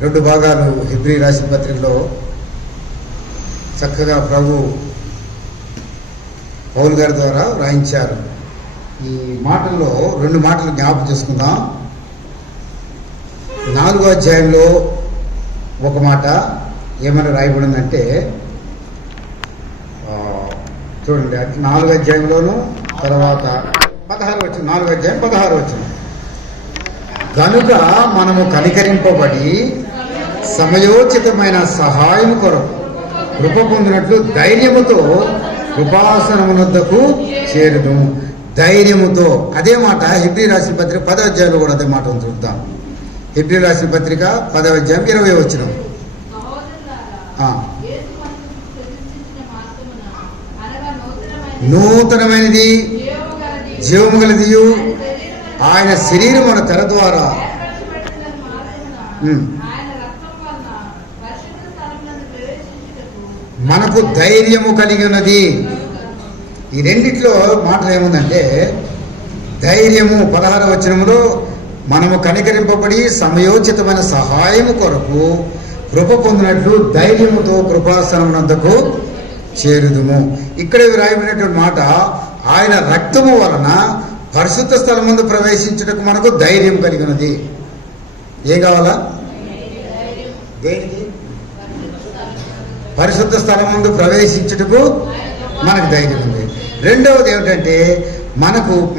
2 భాగాలు హెబ్రీ రాసిన పత్రికలో చక్కగా ప్రభు పౌలు గారి ద్వారా వ్రాయించారు. ఈ మాటల్లో 2 మాటలు జ్ఞాపకం చేసుకుందాం. 4వ అధ్యాయంలో ఒక మాట ఏమని రాయబడిందంటే, చూడండి, 4వ అధ్యాయంలోను తర్వాత 16 వచ్చిన 4వ అధ్యాయం 16 వచ్చిన కనుక మనము కనికరింపబడి సమయోచితమైన సహాయం కొరకు కృప పొందినట్లు ధైర్యముతో కృపాసనమునొద్దకు చేరుదు. ధైర్యముతో అదే మాట హెబ్రీ రాసిన పత్రిక 10వ అధ్యాయంలో కూడా అదే మాట చూద్దాం. హెబ్రీ రాసిన పత్రిక 10వ అధ్యాయం 20వ వచనం. నూతనమైనది జీవము గలదియు ఆయన శరీరమున తెర ద్వారా మనకు ధైర్యము కలిగి ఉన్నది. ఈ రెండిట్లో మాటలు ఏముందంటే, ధైర్యము 16వ వచనంలో మనము కనికరింపబడి సమయోచితమైన సహాయము కొరకు కృప పొందినట్లు ధైర్యముతో కృపాసనమునందుకు చేరుదుము. ఇక్కడ రాయబడినటువంటి మాట, ఆయన రక్తము వలన పరిశుద్ధ స్థలం ముందు ప్రవేశించుటకు మనకు ధైర్యం కలిగినది. ఏం కావాలా? దేనికి? పరిశుద్ధ స్థలం ముందు ప్రవేశించుటకు మనకు ధైర్యం ఉంది. రెండవది ఏమిటంటే,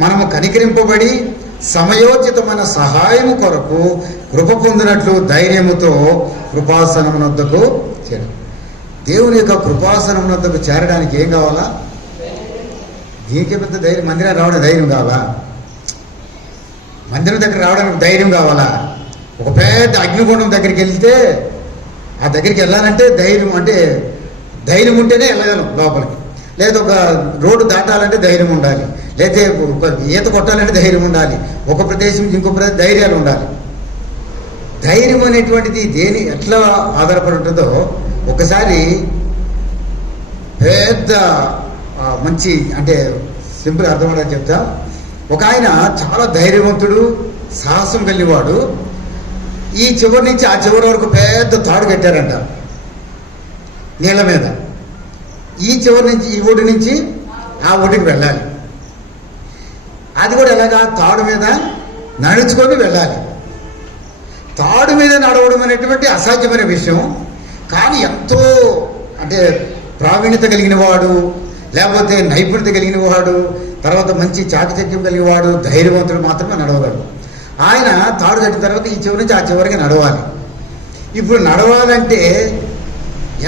మనము కనికరింపబడి సమయోచితమైన సహాయము కొరకు కృప పొందినట్లు ధైర్యముతో కృపాసనమునొద్దకు చేరు. దేవుని యొక్క కృపాసనమునొద్దకు చేరడానికి ఏం కావాలా? దీనికి పెద్ద ధైర్యం. మందిరానికి రావడానికి ధైర్యం కావాలా? మందిరం దగ్గర రావడానికి ధైర్యం కావాలా? ఒక పెద్ద అగ్నిగుండం దగ్గరికి వెళ్తే ఆ దగ్గరికి వెళ్ళాలంటే ధైర్యం, అంటే ధైర్యం ఉంటేనే వెళ్ళగలం లోపలికి. లేదా ఒక రోడ్డు దాటాలంటే ధైర్యం ఉండాలి, లేదా ఒక ఈత కొట్టాలంటే ధైర్యం ఉండాలి, ఒక ప్రదేశం ఇంకో ప్రదేశం ధైర్యాలు ఉండాలి. ధైర్యం అనేటువంటిది దేని ఎట్లా ఆధారపడి ఉంటుందో ఒకసారి పెద్ద మంచి, అంటే సింపుల్ అర్థమయ్యేది చెప్తా. ఒక ఆయన చాలా ధైర్యవంతుడు, సాహసం కలిగినవాడు. ఈ చివరి నుంచి ఆ చివరి వరకు పెద్ద తాడు కట్టారంట నీళ్ళ మీద. ఈ చివరి నుంచి ఈ ఒడ్డు నుంచి ఆ ఒడ్డుకి వెళ్ళాలి. అది కూడా ఎలాగా? తాడు మీద నడుచుకొని వెళ్ళాలి. తాడు మీద నడవడం అనేటువంటి అసాధ్యమైన విషయం. కానీ ఎంతో, అంటే ప్రావీణ్యత కలిగిన వాడు, లేకపోతే నైపుణ్యత కలిగిన వాడు, తర్వాత మంచి చాకచక్యం కలిగిన వాడు, ధైర్యవంతుడు మాత్రమే నడవగలడు. ఆయన తాడు కట్టిన తర్వాత ఈ చివరి నుంచి ఆ చివరికి నడవాలి. ఇప్పుడు నడవాలంటే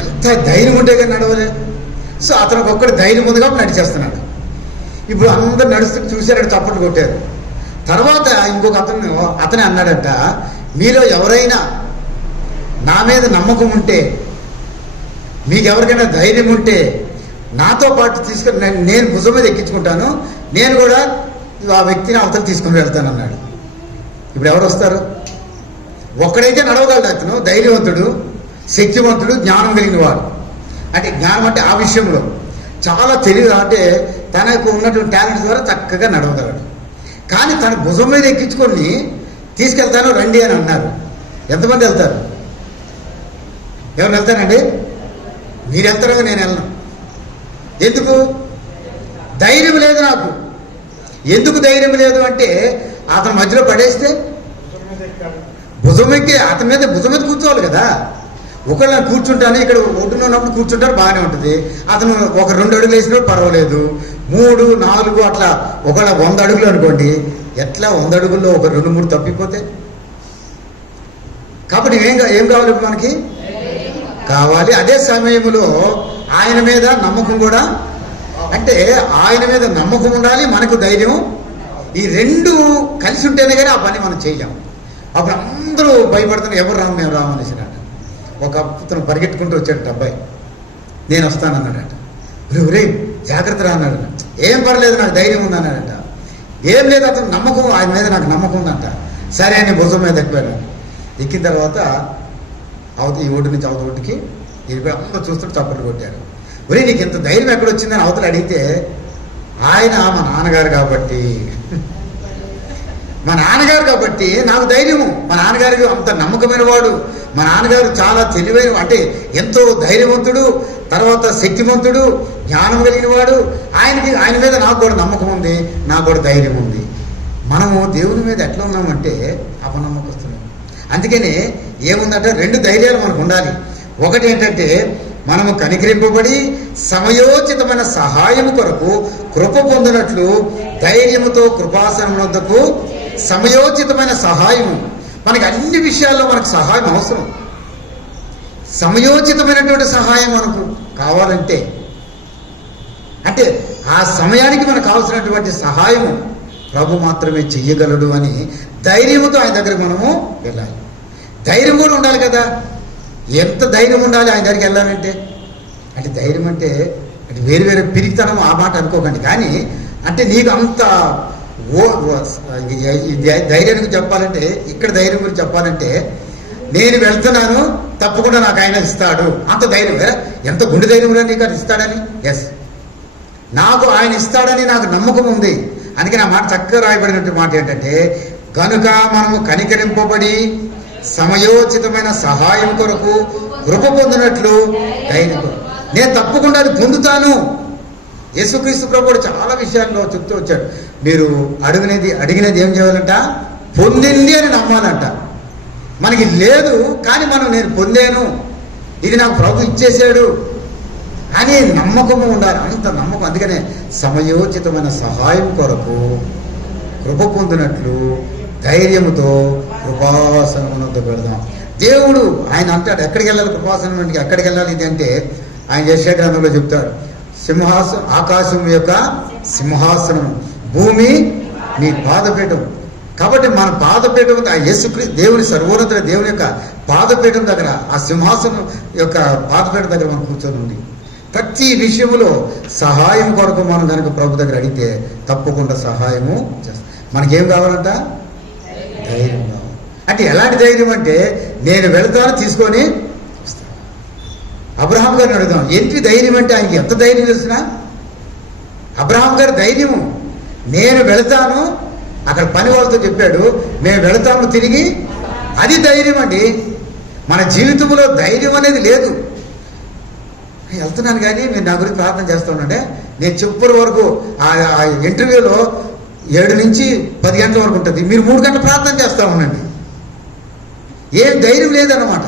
ఎంత ధైర్యం ఉంటే కానీ నడవలేదు. సో అతనికి ఒక్కడి ధైర్యం ఉంది కాబట్టి నడిచేస్తున్నాడు. ఇప్పుడు అందరు నడుస్తూ చూశారట, చప్పట్లు కొట్టారు. తర్వాత ఇంకొక అతనే అన్నాడట, మీలో ఎవరైనా నా మీద నమ్మకం ఉంటే, మీకు ఎవరికైనా ధైర్యం ఉంటే నాతో పాటు తీసుకొని నేను భుజం మీద ఎక్కించుకుంటాను, నేను కూడా ఆ వ్యక్తిని అవతల తీసుకుని వెళ్తాను అన్నాడు. ఇప్పుడు ఎవరు వస్తారు? ఒక్కడైతే నడవగలడు. అతను ధైర్యవంతుడు, శక్తివంతుడు, జ్ఞానం కలిగిన వాడు. అంటే జ్ఞానం అంటే ఆ విషయంలో చాలా తెలివి, అంటే తనకు ఉన్నటువంటి టాలెంట్ ద్వారా చక్కగా నడవగలడు. కానీ తన భుజం మీద ఎక్కించుకొని తీసుకెళ్తాను రండి అని అన్నారు. ఎంతమంది వెళ్తారు? ఎవరు వెళ్తారండి? మీరు వెళ్తారో నేను వెళ్ళను. ఎందుకు? ధైర్యం లేదు నాకు. ఎందుకు ధైర్యం లేదు అంటే, అతని మధ్యలో పడేస్తే భుజం ఎక్కి అతని మీద భుజం మీద కూర్చోవాలి కదా. ఒకళ్ళు కూర్చుంటాను, ఇక్కడ ఒడ్డున ఉన్నప్పుడు కూర్చుంటారు, బాగానే ఉంటుంది. అతను ఒక 2 అడుగులు వేసినప్పుడు పర్వాలేదు, 3, 4 అట్లా, ఒకవేళ 100 అడుగులు అనుకోండి, ఎట్లా 100 అడుగుల్లో ఒక 2, 3 తప్పిపోతే. కాబట్టి ఏం కావాలి మనకి? కావాలి. అదే సమయంలో ఆయన మీద నమ్మకం కూడా, అంటే ఆయన మీద నమ్మకం ఉండాలి, మనకు ధైర్యం. ఈ 2 కలిసి ఉంటేనే కానీ ఆ పని మనం చేయలేము. అప్పుడు అందరూ భయపడుతున్నారు, ఎవరు రాము, మేము రాము అనేసినట్టు. ఒక అతను పరిగెట్టుకుంటూ వచ్చాడట, అబ్బాయి నేను వస్తానన్నాడట. రే జాగ్రత్త రా అన్నాడు. ఏం పర్లేదు, నాకు ధైర్యం ఉందన్నాడట. ఏం లేదు, అతను నమ్మకం, ఆయన మీద నాకు నమ్మకం ఉందంట. సరే అని భుజం మీద ఎక్కిపోయాను. ఎక్కిన తర్వాత ఈ ఒడ్డు నుంచి అవతల ఒడ్డుకి వెళ్ళిపోయి అందరూ చూస్తుంటే చప్పట్లు కొట్టారు. ఒరే నీకు ఇంత ధైర్యం ఎక్కడొచ్చిందని అవతల అడిగితే, ఆయన మా నాన్నగారు కాబట్టి మా నాన్నగారు కాబట్టి నాకు ధైర్యము. మా నాన్నగారికి అంత నమ్మకమైన వాడు, మా నాన్నగారు చాలా తెలివైన, అంటే ఎంతో ధైర్యవంతుడు, తర్వాత శక్తివంతుడు, జ్ఞానం కలిగిన వాడు. ఆయన మీద నాకు కూడా నమ్మకం ఉంది, నాకు కూడా ధైర్యం ఉంది. మనము దేవుని మీద ఎట్లా ఉన్నామంటే అపనమ్మకస్తున్నాం. అందుకనే ఏముందంటే 2 ధైర్యాలు మనకు ఉండాలి. ఒకటి ఏంటంటే మనము కనికరింపబడి సమయోచితమైన సహాయము కొరకు కృప పొందినట్లు ధైర్యముతో కృపాసనం వద్దకు సమయోచితమైన సహాయము. మనకి అన్ని విషయాల్లో మనకు సహాయం అవసరం. సమయోచితమైనటువంటి సహాయం మనకు కావాలంటే, అంటే ఆ సమయానికి మనకు కావాల్సినటువంటి సహాయము ప్రభు మాత్రమే చెయ్యగలడు అని ధైర్యంతో ఆయన దగ్గరికి మనము వెళ్ళాలి. ధైర్యం కూడా ఉండాలి కదా. ఎంత ధైర్యం ఉండాలి ఆయన దగ్గరికి వెళ్ళాలంటే? అంటే ధైర్యం అంటే వేరు వేరే పిరికితనం ఆ మాట అనుకోకండి. కానీ అంటే నీకు అంత ధైర్యానికి చెప్పాలంటే, ఇక్కడ ధైర్యం గురించి చెప్పాలంటే, నేను వెళ్తున్నాను తప్పకుండా నాకు ఆయన ఇస్తాడు, అంత ధైర్యం. ఎంత గుండె ధైర్యం నీకు అది ఇస్తాడని. ఎస్, నాకు ఆయన ఇస్తాడని నాకు నమ్మకం ఉంది. అందుకే నా మాట చక్కగా రాయబడినటువంటి మాట ఏంటంటే, కనుక మనము కనికరింపబడి సమయోచితమైన సహాయం కొరకు కృప పొందినట్లు ధైర్యం. నేను తప్పకుండా అది పొందుతాను. యేసుక్రీస్తు ప్రభువు చాలా విషయాల్లో చెప్తూ వచ్చాడు. మీరు అడిగినది ఏం చేయాలంట? పొందింది అని నమ్మాలంట. మనకి లేదు కానీ నేను పొందాను, ఇది నాకు ప్రభు ఇచ్చేసాడు అని నమ్మకము ఉండాలి. అంత నమ్మకం. అందుకనే సమయోచితమైన సహాయం కొరకు కృప పొందినట్లు ధైర్యముతో కృపాసనమునొద్దకు వెళదాం. దేవుడు ఆయన అంటాడు, ఎక్కడికి వెళ్ళాలి? కృపాసనం అంటే ఎక్కడికి వెళ్ళాలి? ఇది అంటే ఆయన యెషయా గ్రంథంలో చెప్తాడు, ఆకాశం యొక్క సింహాసనం, భూమి మీ పాదపీఠం. కాబట్టి మన పాదపీఠం ఆ యేసుక్రీస్తు దేవుని సర్వోన్నత దేవుని యొక్క పాదపీఠం దగ్గర, ఆ సింహాసనం యొక్క పాదపీఠం దగ్గర మనం కూర్చొని ఉంది. ప్రతి విషయంలో సహాయం కొరకు మనం కనుక ప్రభు దగ్గర అడిగితే తప్పకుండా సహాయము చేస్తాం. మనకేం కావాలంట? ధైర్యం కావాలి. అంటే ఎలాంటి ధైర్యం అంటే, నేను వెళతాను తీసుకొని వస్తాను. అబ్రహాం గారిని అడుగుదాం, ఏంటి ధైర్యం అంటే? ఆయనకి ఎంత ధైర్యం తెలిసిన? అబ్రహాం గారి ధైర్యము, నేను వెళతాను, అక్కడ పని వాళ్ళతో చెప్పాడు, మేము వెళతాము తిరిగి, అది ధైర్యం అండి. మన జీవితంలో ధైర్యం అనేది లేదు. వెళ్తున్నాను కానీ మీరు నా గురించి ప్రార్థన చేస్తూ ఉండండి. నేను చివరి వరకు ఆ ఇంటర్వ్యూలో 7 నుంచి 10 గంటల వరకు ఉంటుంది, మీరు 3 గంటలు ప్రార్థన చేస్తూ ఉండండి. ఏం ధైర్యం లేదన్నమాట.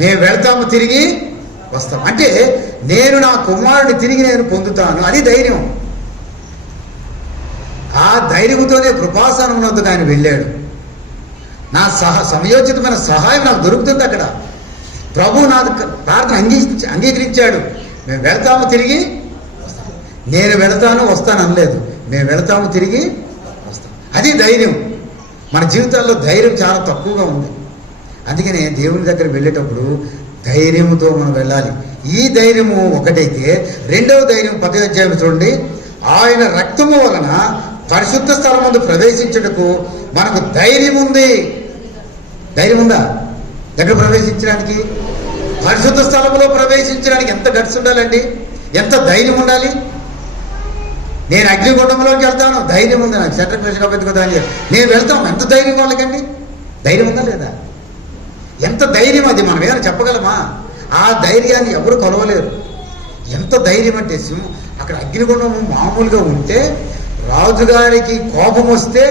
మేము వెళ్తాము తిరిగి వస్తాం అంటే, నేను నా కుమారుడిని తిరిగి నేను పొందుతాను, అది ధైర్యం. ఆ ధైర్యంతోనే కృపాసనం వద్దకు ఆయన వెళ్ళాడు. నా సమయోచితమైన సహాయం నాకు దొరుకుతుంది అక్కడ. ప్రభు నా ప్రార్థన అంగీకరించాడు. మేము వెళతాము తిరిగి వస్తాం. నేను వెళతాను వస్తాను అనలేదు, మేము వెళతాము తిరిగి వస్తాం. అది ధైర్యం. మన జీవితాల్లో ధైర్యం చాలా తక్కువగా ఉంది. అందుకనే దేవుని దగ్గర వెళ్ళేటప్పుడు ధైర్యంతో మనం వెళ్ళాలి. ఈ ధైర్యము ఒకటైతే, రెండవ ధైర్యం 10వ అధ్యాయం చూడండి, ఆయన రక్తము వలన పరిశుద్ధ స్థలం ముందు ప్రవేశించుటకు మనకు ధైర్యం ఉంది. ధైర్యం ఉందా దగ్గర ప్రవేశించడానికి? పరిశుద్ధ స్థలంలో ప్రవేశించడానికి ఎంత గట్స్ ఉండాలండి, ఎంత ధైర్యం ఉండాలి. నేను అగ్నిగుండంలోకి వెళ్తాను, ధైర్యం ఉంది నాకు. సెంట్రల్ ప్రెసిడెంట్ పెట్టుకుందా అని నేను వెళ్తాను, ఎంత ధైర్యం వాళ్ళకండి? ధైర్యం ఉందా లేదా? ఎంత ధైర్యం అది, మనం ఏమైనా చెప్పగలమా? ఆ ధైర్యాన్ని ఎవరు కొలవలేరు. ఎంత ధైర్యం అంటే, అక్కడ అగ్నిగుండం మామూలుగా ఉంటే రాజుగారికి కోపం వస్తే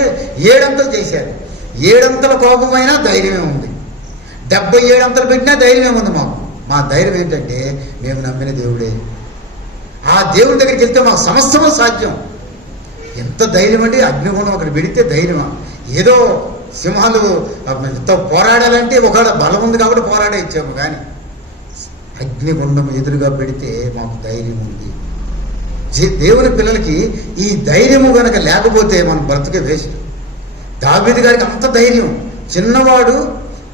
7 అంతలు చేశారు. 7 అంతల కోపమైనా ధైర్యమే ఉంది. 77 అంతలు పెట్టినా ధైర్యమే ఉంది మాకు. మా ధైర్యం ఏంటంటే, మేము నమ్మిన దేవుడే. ఆ దేవుడి దగ్గరికి వెళ్తే మాకు సమస్తము సాధ్యం. ఎంత ధైర్యం అండి. అగ్నిగుండం అక్కడ పెడితే ధైర్యమా? ఏదో సింహాలు పోరాడాలంటే ఒక బలం ఉంది కాబట్టి పోరాడే ఇచ్చాము, కానీ అగ్నిగుండం ఎదురుగా పెడితే మాకు ధైర్యం ఉంది. దేవుని పిల్లలకి ఈ ధైర్యము గనక లేకపోతే మనం బ్రతుకే వేస్ట్. దావీదు గారికి అంత ధైర్యం, చిన్నవాడు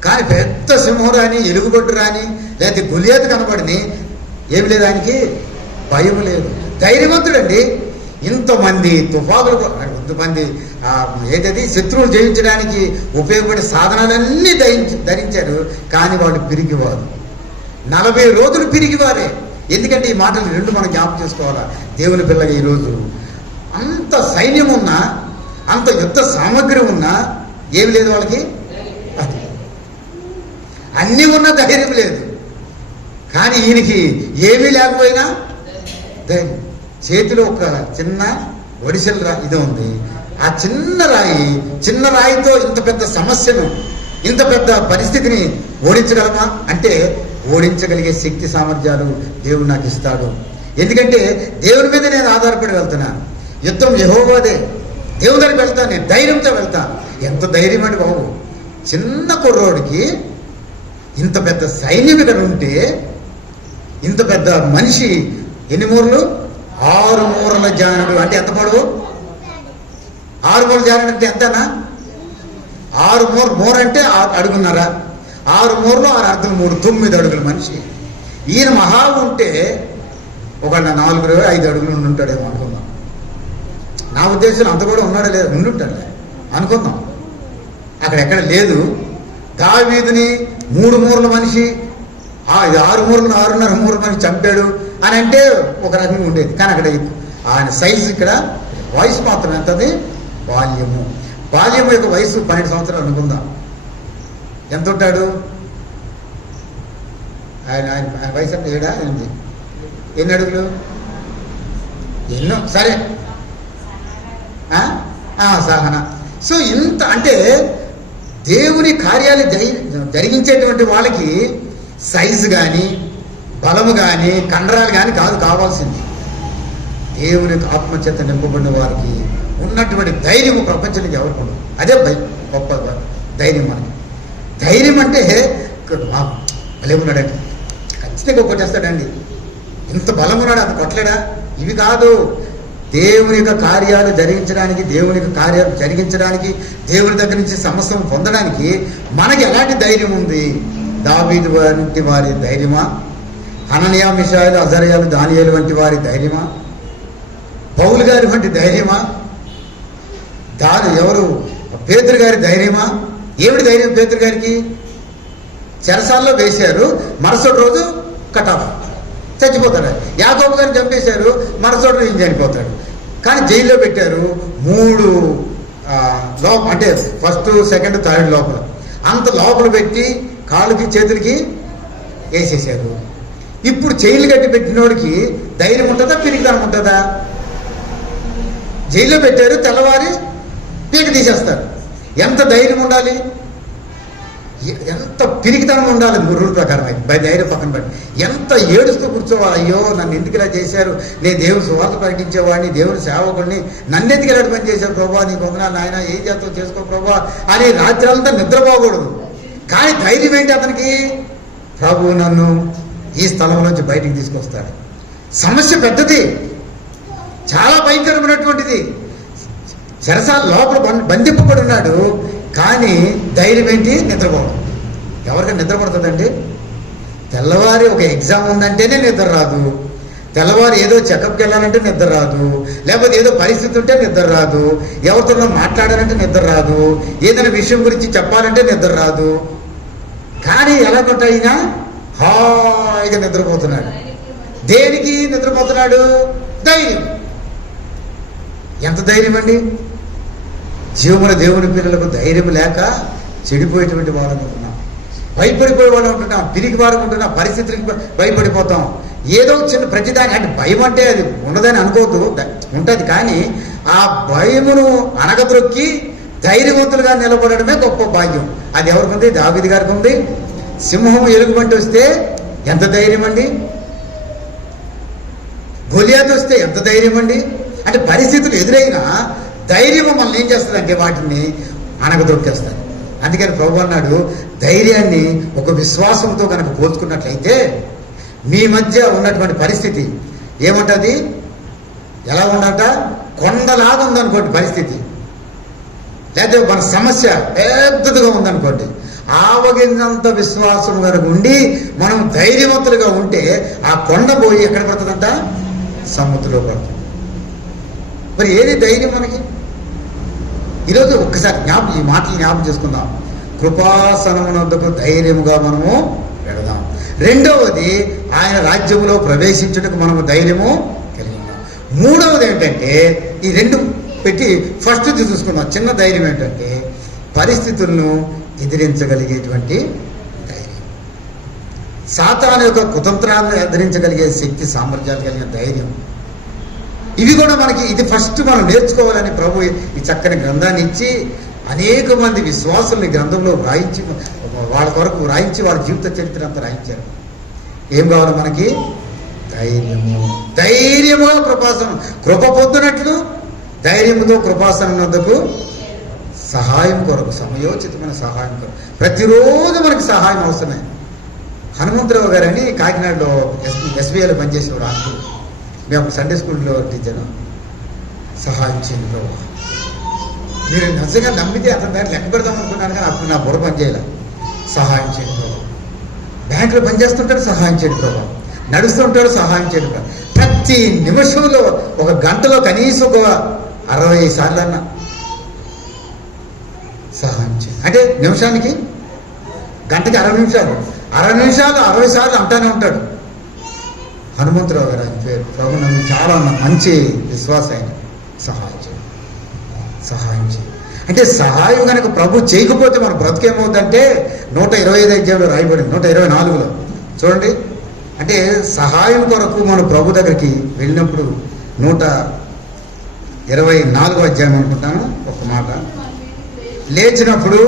కానీ పెద్ద సింహం రాని, ఎలుగుబొట్టు రాని, లేకపోతే గొలియాతు కనబడిని, ఏమి లేదు, ఆయనకి భయం లేదు. ధైర్యవంతుడండి. ఇంతమంది తుఫాకులు, ఇంతమంది ఏదది శత్రువులు జయించడానికి ఉపయోగపడే సాధనాలన్నీ ధరించారు, కానీ వాళ్ళు పిరిగివారు. 40 రోజులు పిరిగివారే. ఎందుకంటే ఈ మాటలు 2 మనం జ్ఞాపకం చేసుకోవాలా. దేవుని పిల్లగా ఈరోజు అంత సైన్యం ఉన్నా అంత యుద్ధ సామగ్రి ఉన్నా ఏమి లేదు వాళ్ళకి, అది అన్నీ ఉన్న ధైర్యం లేదు. కానీ ఈయనకి ఏమీ లేకపోయినా ధైర్యం. చేతిలో ఒక చిన్న ఒడిసెల ఇది ఉంది. ఆ చిన్న రాయితో ఇంత పెద్ద సమస్యను, ఇంత పెద్ద పరిస్థితిని ఓడించగలమా అంటే ఓడించగలిగే శక్తి సామర్థ్యాలు దేవుడు నాకు ఇస్తాడు. ఎందుకంటే దేవుని మీద నేను ఆధారపడి వెళ్తున్నాను. యుద్ధం యెహోవాదే, దేవుని దగ్గరికి వెళ్తాను, నేను ధైర్యంతో వెళ్తాను. ఎంత ధైర్యం అండి బాబు! చిన్న కుర్రోడికి ఇంత పెద్ద సైన్యం ఇక్కడ ఉంటే, ఇంత పెద్ద మనిషి ఎన్ని మూరలు, 6 మూరల జానుడు అంటే ఎంత పొడవు? 6 మూరల జానుడు అంటే ఎంతనా? 6 మూర అంటే 6 అడుగున్నారా? 6 మూరలు 6 అడుగులు 3, 9 అడుగుల మనిషి. ఈయన మహా ఉంటే ఒక 4, 5 అడుగులు ఉండుంటాడేమో అనుకుందాం. నా ఉద్దేశం అంత కూడా ఉన్నాడో లేదు, ఉండుంటాడు అనుకుందాం. అక్కడ ఎక్కడ లేదు. దావీదుని 3 మూరల మనిషి 6 మూరలు 6.5 మూరల మనిషి చంపాడు అని అంటే ఒక రకంగా ఉండేది. కానీ అక్కడ ఆయన సైజు, ఇక్కడ వయసు మాత్రం ఎంతది? బాల్యము యొక్క వయసు 12 సంవత్సరాలు అనుకుందాం. ఎంత ఉంటాడు ఆయన? ఆయన వయసు అంటే 7, 8, ఎన్ని అడుగులు? ఎన్నో, సరే సహన. సో ఇంత అంటే దేవుని కార్యాలు జరిగించేటువంటి వాళ్ళకి సైజు కానీ, బలము కానీ, కండరాలు కానీ కాదు కావాల్సింది. దేవుని ఆత్మచేత నింపబడిన వారికి ఉన్నటువంటి ధైర్యము ప్రపంచానికి ఎవరికి ఉండదు. అదే గొప్ప ధైర్యం. మనకి ధైర్యం అంటే భలే ఉన్నాడండి, ఖచ్చితంగా కొట్టేస్తాడండి, ఇంత బలం ఉన్నాడు, అది కొట్టలేడా? ఇవి కాదు. దేవుని యొక్క కార్యాలు జరిగించడానికి, దేవుని యొక్క కార్యాలు జరిగించడానికి, దేవుని దగ్గర నుంచి సమస్తం పొందడానికి మనకి ఎలాంటి ధైర్యం ఉంది? దావీదు వంటి వారి ధైర్యమా? హనన్యా, మిషాయేలు, అజర్యాలు, దానియేలు వంటి వారి ధైర్యమా? పౌలు గారి వంటి ధైర్యమా? ఎవరు? పేతురు గారి ధైర్యమా? ఏమిటి ధైర్యం పేతురు గారికి? చెరసాల్లో వేశారు, మరుసటి రోజు కటాఫ్ చచ్చిపోతాడు. యాకోబు గారిని చంపేశారు, మరుసటి రోజు చనిపోతాడు. కానీ జైల్లో పెట్టారు 3 అంటే ఫస్ట్, సెకండ్, థర్డ్ లోపల, అంత లోపల పెట్టి కాళ్ళకి చేతులకి వేసేసారు. ఇప్పుడు జైలు కట్టి పెట్టినోడికి ధైర్యం ఉంటుందా, పిరికితనం ఉంటుందా? జైల్లో పెట్టారు, తెల్లవారి పీక తీసేస్తారు. ఎంత ధైర్యం ఉండాలి, ఎంత పిరికితనం ఉండాలి రూల్ ప్రకారం. ధైర్యం పక్కన పెట్టి ఎంత ఏడుస్తూ కూర్చోవాలి, అయ్యో నన్ను ఎందుకు ఇలా చేశారు, నేను దేవుని సువార్త ప్రకటించేవాడిని, దేవుని సేవకుడిని, నన్ను ఎందుకు ఇలాంటి పని చేశారు ప్రభా, నీ కొందనాలు నాయన, ఏం చేస్తావు చేసుకో ప్రభా అని రాత్రంతా నిద్రపోకూడదు. కానీ ధైర్యం ఏంటి అతనికి? ప్రభు నన్ను ఈ స్థలంలోంచి బయటికి తీసుకొస్తాడు. సమస్య పెద్దది, చాలా భయంకరమైనటువంటిది. చెరసాల లోపల బంధింపబడి ఉన్నాడు. కానీ ధైర్యం ఏంటి? నిద్రపోవడం. ఎవరికైనా నిద్ర పడుతుందండి? తెల్లవారి ఒక ఎగ్జామ్ ఉందంటేనే నిద్ర రాదు, తెల్లవారు ఏదో చెకప్కి వెళ్ళాలంటే నిద్ర రాదు, లేకపోతే ఏదో పరిస్థితి ఉంటే నిద్ర రాదు, ఎవరితో మాట్లాడాలంటే నిద్ర రాదు, ఏదైనా విషయం గురించి చెప్పాలంటే నిద్ర రాదు. కానీ ఎలా కొట్టయినా హాయిగా నిద్రపోతున్నాడు. దేనికి నిద్రపోతున్నాడు? ధైర్యం. ఎంత ధైర్యం అండి! జీవముల దేవుని పిల్లలకు ధైర్యం లేక చెడిపోయేటువంటి వాళ్ళని ఉంటున్నాం, భయపడిపోయే వాళ్ళు ఉంటున్నాం, తిరిగి వాడుకుంటున్నాం, పరిస్థితులకి భయపడిపోతాం. ఏదో చిన్న ప్రతిదాని అంటే భయం అంటే అది ఉన్నదని అనుకోవద్దు, ఉంటుంది. కానీ ఆ భయమును అనగదొక్కి ధైర్యవంతులుగా నిలబడమే గొప్ప భాగ్యం. అది ఎవరికి ఉంది? దావీదు గారికి ఉంది. సింహం ఎలుగుబంటి వస్తే ఎంత ధైర్యం అండి! గొలియాతు వస్తే ఎంత ధైర్యం అండి! అంటే పరిస్థితులు ఎదురైనా ధైర్యం మనల్ని ఏం చేస్తుందంటే వాటిని అనగదొక్కేస్తారు. అందుకని ప్రభు అన్నాడు, ధైర్యాన్ని ఒక విశ్వాసంతో కనుక పోల్చుకున్నట్లయితే మీ మధ్య ఉన్నటువంటి పరిస్థితి ఏముంటుంది? ఎలా ఉండట? కొండలాగా ఉందనుకోండి పరిస్థితి, లేకపోతే మన సమస్య పెద్దదిగా ఉందనుకోండి, ఆవగింజంత విశ్వాసం కనుక ఉండి మనం ధైర్యవంతులుగా ఉంటే ఆ కొండ పోయి ఎక్కడ పడుతుందంట? సముద్రంలో పడుతుంది. మరి ఏది ధైర్యం మనకి? ఈరోజు ఒక్కసారి ఈ మాటలు జ్ఞాపకం చేసుకుందాం. కృపాసనమునొద్దకు ధైర్యముగా మనము వెళదాం. రెండవది, ఆయన రాజ్యములో ప్రవేశించుటకు మనము ధైర్యము కలిగి ఉన్నాం. మూడవది ఏంటంటే, ఈ రెండు పెట్టి ఫస్ట్ చూసుకున్నాం. చిన్న ధైర్యం ఏంటంటే పరిస్థితులను ఎదిరించగలిగేటువంటి ధైర్యం, సాతాను యొక్క కుతంత్రాలను ఎదిరించగలిగే శక్తి సామర్థ్యాలు కలిగిన ధైర్యం. ఇవి కూడా మనకి ఇది ఫస్ట్ మనం నేర్చుకోవాలని ప్రభు ఈ చక్కని గ్రంథాన్ని ఇచ్చి అనేక మంది విశ్వాసుల్ని గ్రంథంలో వ్రాయించి వాళ్ళ కొరకు వ్రాయించి వాళ్ళ జీవిత చరిత్ర అంతా రాయించారు. ఏం కావాలి మనకి? ధైర్యము. ధైర్యము కృపాసనం, కృప పొందినట్లు ధైర్యముతో కృపాసనందుకు సహాయం కొరకు, సమయోచితమైన సహాయం కొరకు. ప్రతిరోజు మనకి సహాయం అవసరమే. హనుమంతరావు గారని కాకినాడలో ఎస్బీఐలో పనిచేసేవారు అంకుల్. మేము సండే స్కూల్లో టీచర్. సహాయం చేయండి ప్రభు. మీరు నిజంగా నమ్మితే అతని దగ్గర లెక్క పెడదాం అనుకున్నాను, కానీ అప్పుడు నా బుర్ర పని చేయాలి. సహాయం చేయండి ప్రభు. బ్యాంకులో పనిచేస్తుంటాడు, సహాయం చేయండి ప్రభు. నడుస్తుంటాడు, సహాయం చేయండి ప్రభు. ప్రతి నిమిషంలో ఒక గంటలో కనీసం ఒక 60 సార్లు అన్నా సహాయం చేయండి అంటే నిమిషానికి, గంటకి 60 నిమిషాలు, 60 నిమిషాలు 60 సార్లు అంటానే ఉంటాడు. హనుమంతరావు గారు ఆయన పేరు. ప్రభు నన్ను చాలా మంచి విశ్వాసం. ఆయన సహాయం చేయండి, సహాయం చేయండి అంటే సహాయం కనుక ప్రభు చేయకపోతే మన బ్రతికేమవుతుందంటే 125 అధ్యాయంలో రాయబడింది, 124లో చూడండి. అంటే సహాయం కొరకు మనం ప్రభు దగ్గరికి వెళ్ళినప్పుడు 124 అధ్యాయం అనుకుంటాను. ఒక మాట, లేచినప్పుడు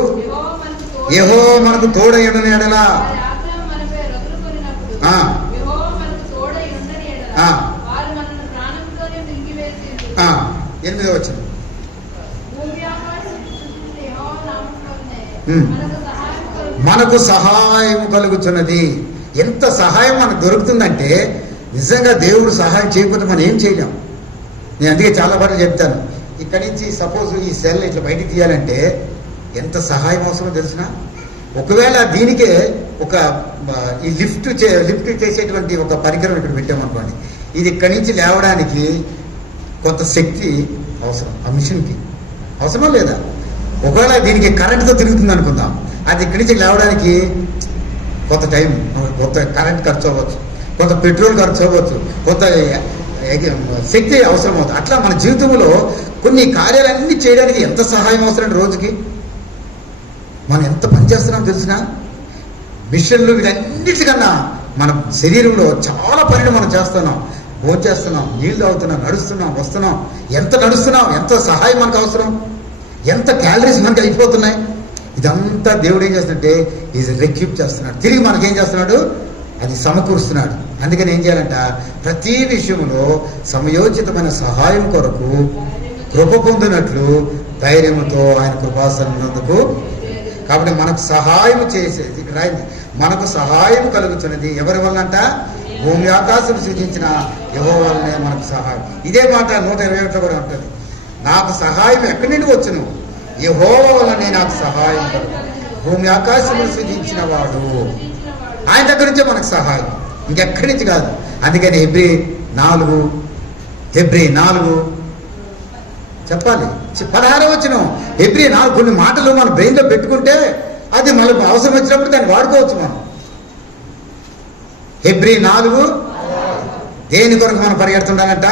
యెహోవా మనకు తోడయుండును ఎడల, ఎనిమిదో వచ్చింది, మనకు సహాయం కలుగుతున్నది. ఎంత సహాయం మనకు దొరుకుతుందంటే నిజంగా దేవుడు సహాయం చేయకపోతే మనం ఏం చేయలేం. నేను అందుకే చాలా బాగా చెప్తాను, ఇక్కడి నుంచి సపోజ్ ఈ సెల్ ఇట్లా బయటికి తీయాలంటే ఎంత సహాయం అవసరమో తెలిసిన. ఒకవేళ దీనికే ఒక ఈ లిఫ్ట్ చేసేటువంటి ఒక పరికరం ఇక్కడ పెట్టామనుకోండి, ఇది ఇక్కడి నుంచి లేవడానికి కొంత శక్తి అవసరం. ఆ మిషన్కి అవసరమా లేదా? ఒకవేళ దీనికి కరెంటుతో తిరుగుతుంది అనుకుందాం, అది ఇక్కడి నుంచి లేవడానికి కొంత టైం, కొంత కరెంట్ ఖర్చు అవ్వచ్చు, కొంత పెట్రోల్ ఖర్చు అవ్వచ్చు, కొంత శక్తి అవసరం అవుతుంది. అట్లా మన జీవితంలో కొన్ని కార్యాలన్నీ చేయడానికి ఎంత సహాయం అవసరం రోజుకి. మనం ఎంత పని చేస్తున్నాం తెలిసిన. మిషన్లు వీటన్నిటికన్నా మన శరీరంలో చాలా పనిని మనం చేస్తున్నాం. భోజనం చేస్తున్నాం, నీళ్ళు తాగుతున్నాం, నడుస్తున్నాం, వస్తున్నాం. ఎంత నడుస్తున్నాం, ఎంత సహాయం మనకు అవసరం, ఎంత క్యాలరీస్ మనకి అయిపోతున్నాయి. ఇదంతా దేవుడు ఏం చేస్తున్నట్టే ఈజ్ రెక్యూప్ చేస్తున్నాడు, తిరిగి మనకేం చేస్తున్నాడు, అది సమకూరుస్తున్నాడు. అందుకని ఏం చేయాలంట, ప్రతి విషయంలో సమయోచితమైన సహాయం కొరకు కృప పొందినట్లు ధైర్యంతో ఆయన కృపాసనందుకు. కాబట్టి మనకు సహాయం చేసేది రాయింది, మనకు సహాయం కలుగుతున్నది ఎవరి వల్ల అంట, భూమి ఆకాశం సృజించిన యెహోవా వల్లనే మనకు సహాయం. ఇదే మాట 121 కూడా ఉంటుంది, నాకు సహాయం ఎక్కడి నుండి వచ్చును, యెహోవా వల్లనే నాకు సహాయం కలుగు. భూమి ఆకాశం సృజించిన వాడు ఆయన దగ్గర నుంచే మనకు సహాయం, ఇంకెక్కడి నుంచి కాదు. అందుకని హెబ్రీ 4 చెప్పాలి, 16 వచనం. హెబ్రీ 4 కొన్ని మాటలు మన బ్రెయిన్లో పెట్టుకుంటే అది మళ్ళీ అవసరం వచ్చినప్పుడు దాన్ని వాడుకోవచ్చు మనం. హెబ్రీ 4 దేని కొరకు మనం పరిగెడుతుండాలంట,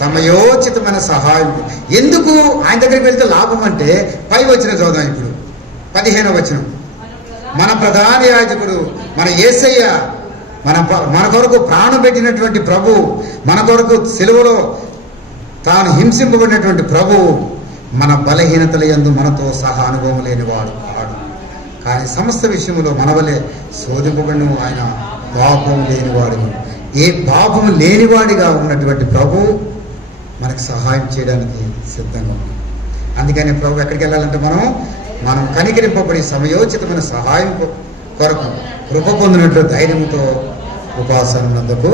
సమయోచితమైన సహాయం. ఎందుకు ఆయన దగ్గరికి వెళ్తే లాభం అంటే పై వచనం చదువుదాం ఇప్పుడు, 15వ వచనం. మన ప్రధాన యాజకుడు మన యేసయ్య, మన కొరకు ప్రాణం పెట్టినటువంటి ప్రభు, మన కొరకు సిలువలో తాను హింసింపబడినటువంటి ప్రభు మన బలహీనతల యందు మనతో సహా అనుభవం లేనివాడు కాడు, కానీ సమస్త విషయంలో మన వలె శోధింపబడిన ఆయన పాపం లేనివాడు. ఏ పాపం లేనివాడిగా ఉన్నటువంటి ప్రభు మనకు సహాయం చేయడానికి సిద్ధంగా ఉంది. అందుకని ప్రభు ఎక్కడికి వెళ్ళాలంటే మనం కనికరింపబడి సమయోచితమైన సహాయం కొరకు కృప పొందినట్లు ధైర్యంతో కృపాసనందుకు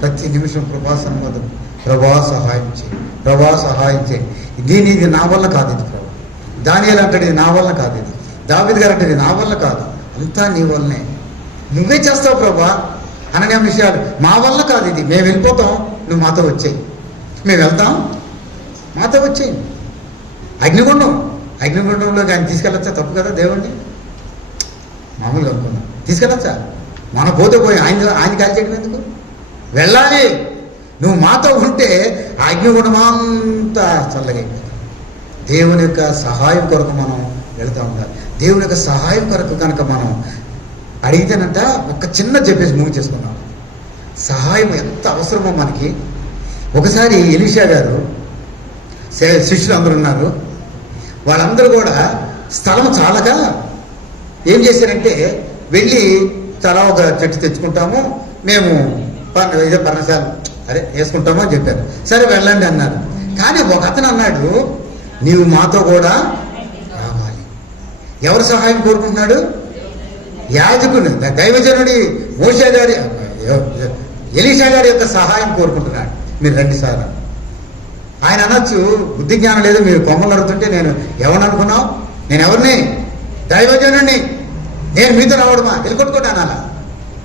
ప్రతి నిమిషం కృపాసనం వద్ద ప్రభా సహాయం చేయి, ప్రభా సహాయం చేయి. ఇది నా వల్ల కాదు, ఇది ప్రభు. దానియేలు అంటాడు ఇది నా వల్ల కాదు, ఇది దావీదు గారు అంటే ఇది నా వల్ల కాదు, అంతా నీ వల్లనే, నువ్వే చేస్తావు ప్రభా. అననే విషయాలు మా వల్ల కాదు, ఇది మేము వెళ్ళిపోతాం, నువ్వు మాతో వచ్చేయి, మేము వెళ్తాం, మాతో వచ్చేయి. అగ్నిగుండంలోకి ఆయన తీసుకెళ్ళొచ్చా? తప్పు కదా దేవుణ్ణి, మామూలుగా అనుకున్నాం తీసుకెళ్ళొచ్చా? మన పోతే పోయి ఆయన కాల్ చేయడం ఎందుకు? వెళ్ళాలి. నువ్వు మాతో ఉంటే ఆ అగ్నిగుండం అంతా చల్లగా. దేవుని యొక్క సహాయం కొరకు మనం వెళుతూ ఉండాలి. దేవుని యొక్క సహాయం కొరకు కనుక మనం అడిగితేనంట ఒక చిన్న చెప్పేసి మూవ్ చేసుకున్నాం. సహాయం ఎంత అవసరమో మనకి. ఒకసారి ఎలీషా గారు శిష్యులు అందరూ ఉన్నారు, వాళ్ళందరూ కూడా స్థలం చాలక ఏం చేశారంటే వెళ్ళి తలా ఒక చెట్టు తెచ్చుకుంటాము, మేము ఇదే పర్ణశాల అదే వేసుకుంటాము అని చెప్పారు. సరే వెళ్ళండి అన్నారు. కానీ ఒక అతను అన్నాడు, నీవు మాతో కూడా రావాలి. ఎవరు సహాయం కోరుకుంటున్నాడు? యాజకుడు, దైవజనుడి మోషే గారి ఎలీషా గారి యొక్క సహాయం కోరుకుంటున్నాడు. మీరు రండి సార్. ఆయన అనొచ్చు, బుద్ధి జ్ఞానం లేదు, మీరు కొమ్మలు అడుగుతుంటే నేను ఎవరిని అనుకున్నావు? నేను ఎవరిని? దైవజనుడిని. నేను మీతో రావడమా? వెళ్ళికొట్టుకోండి అనాలా.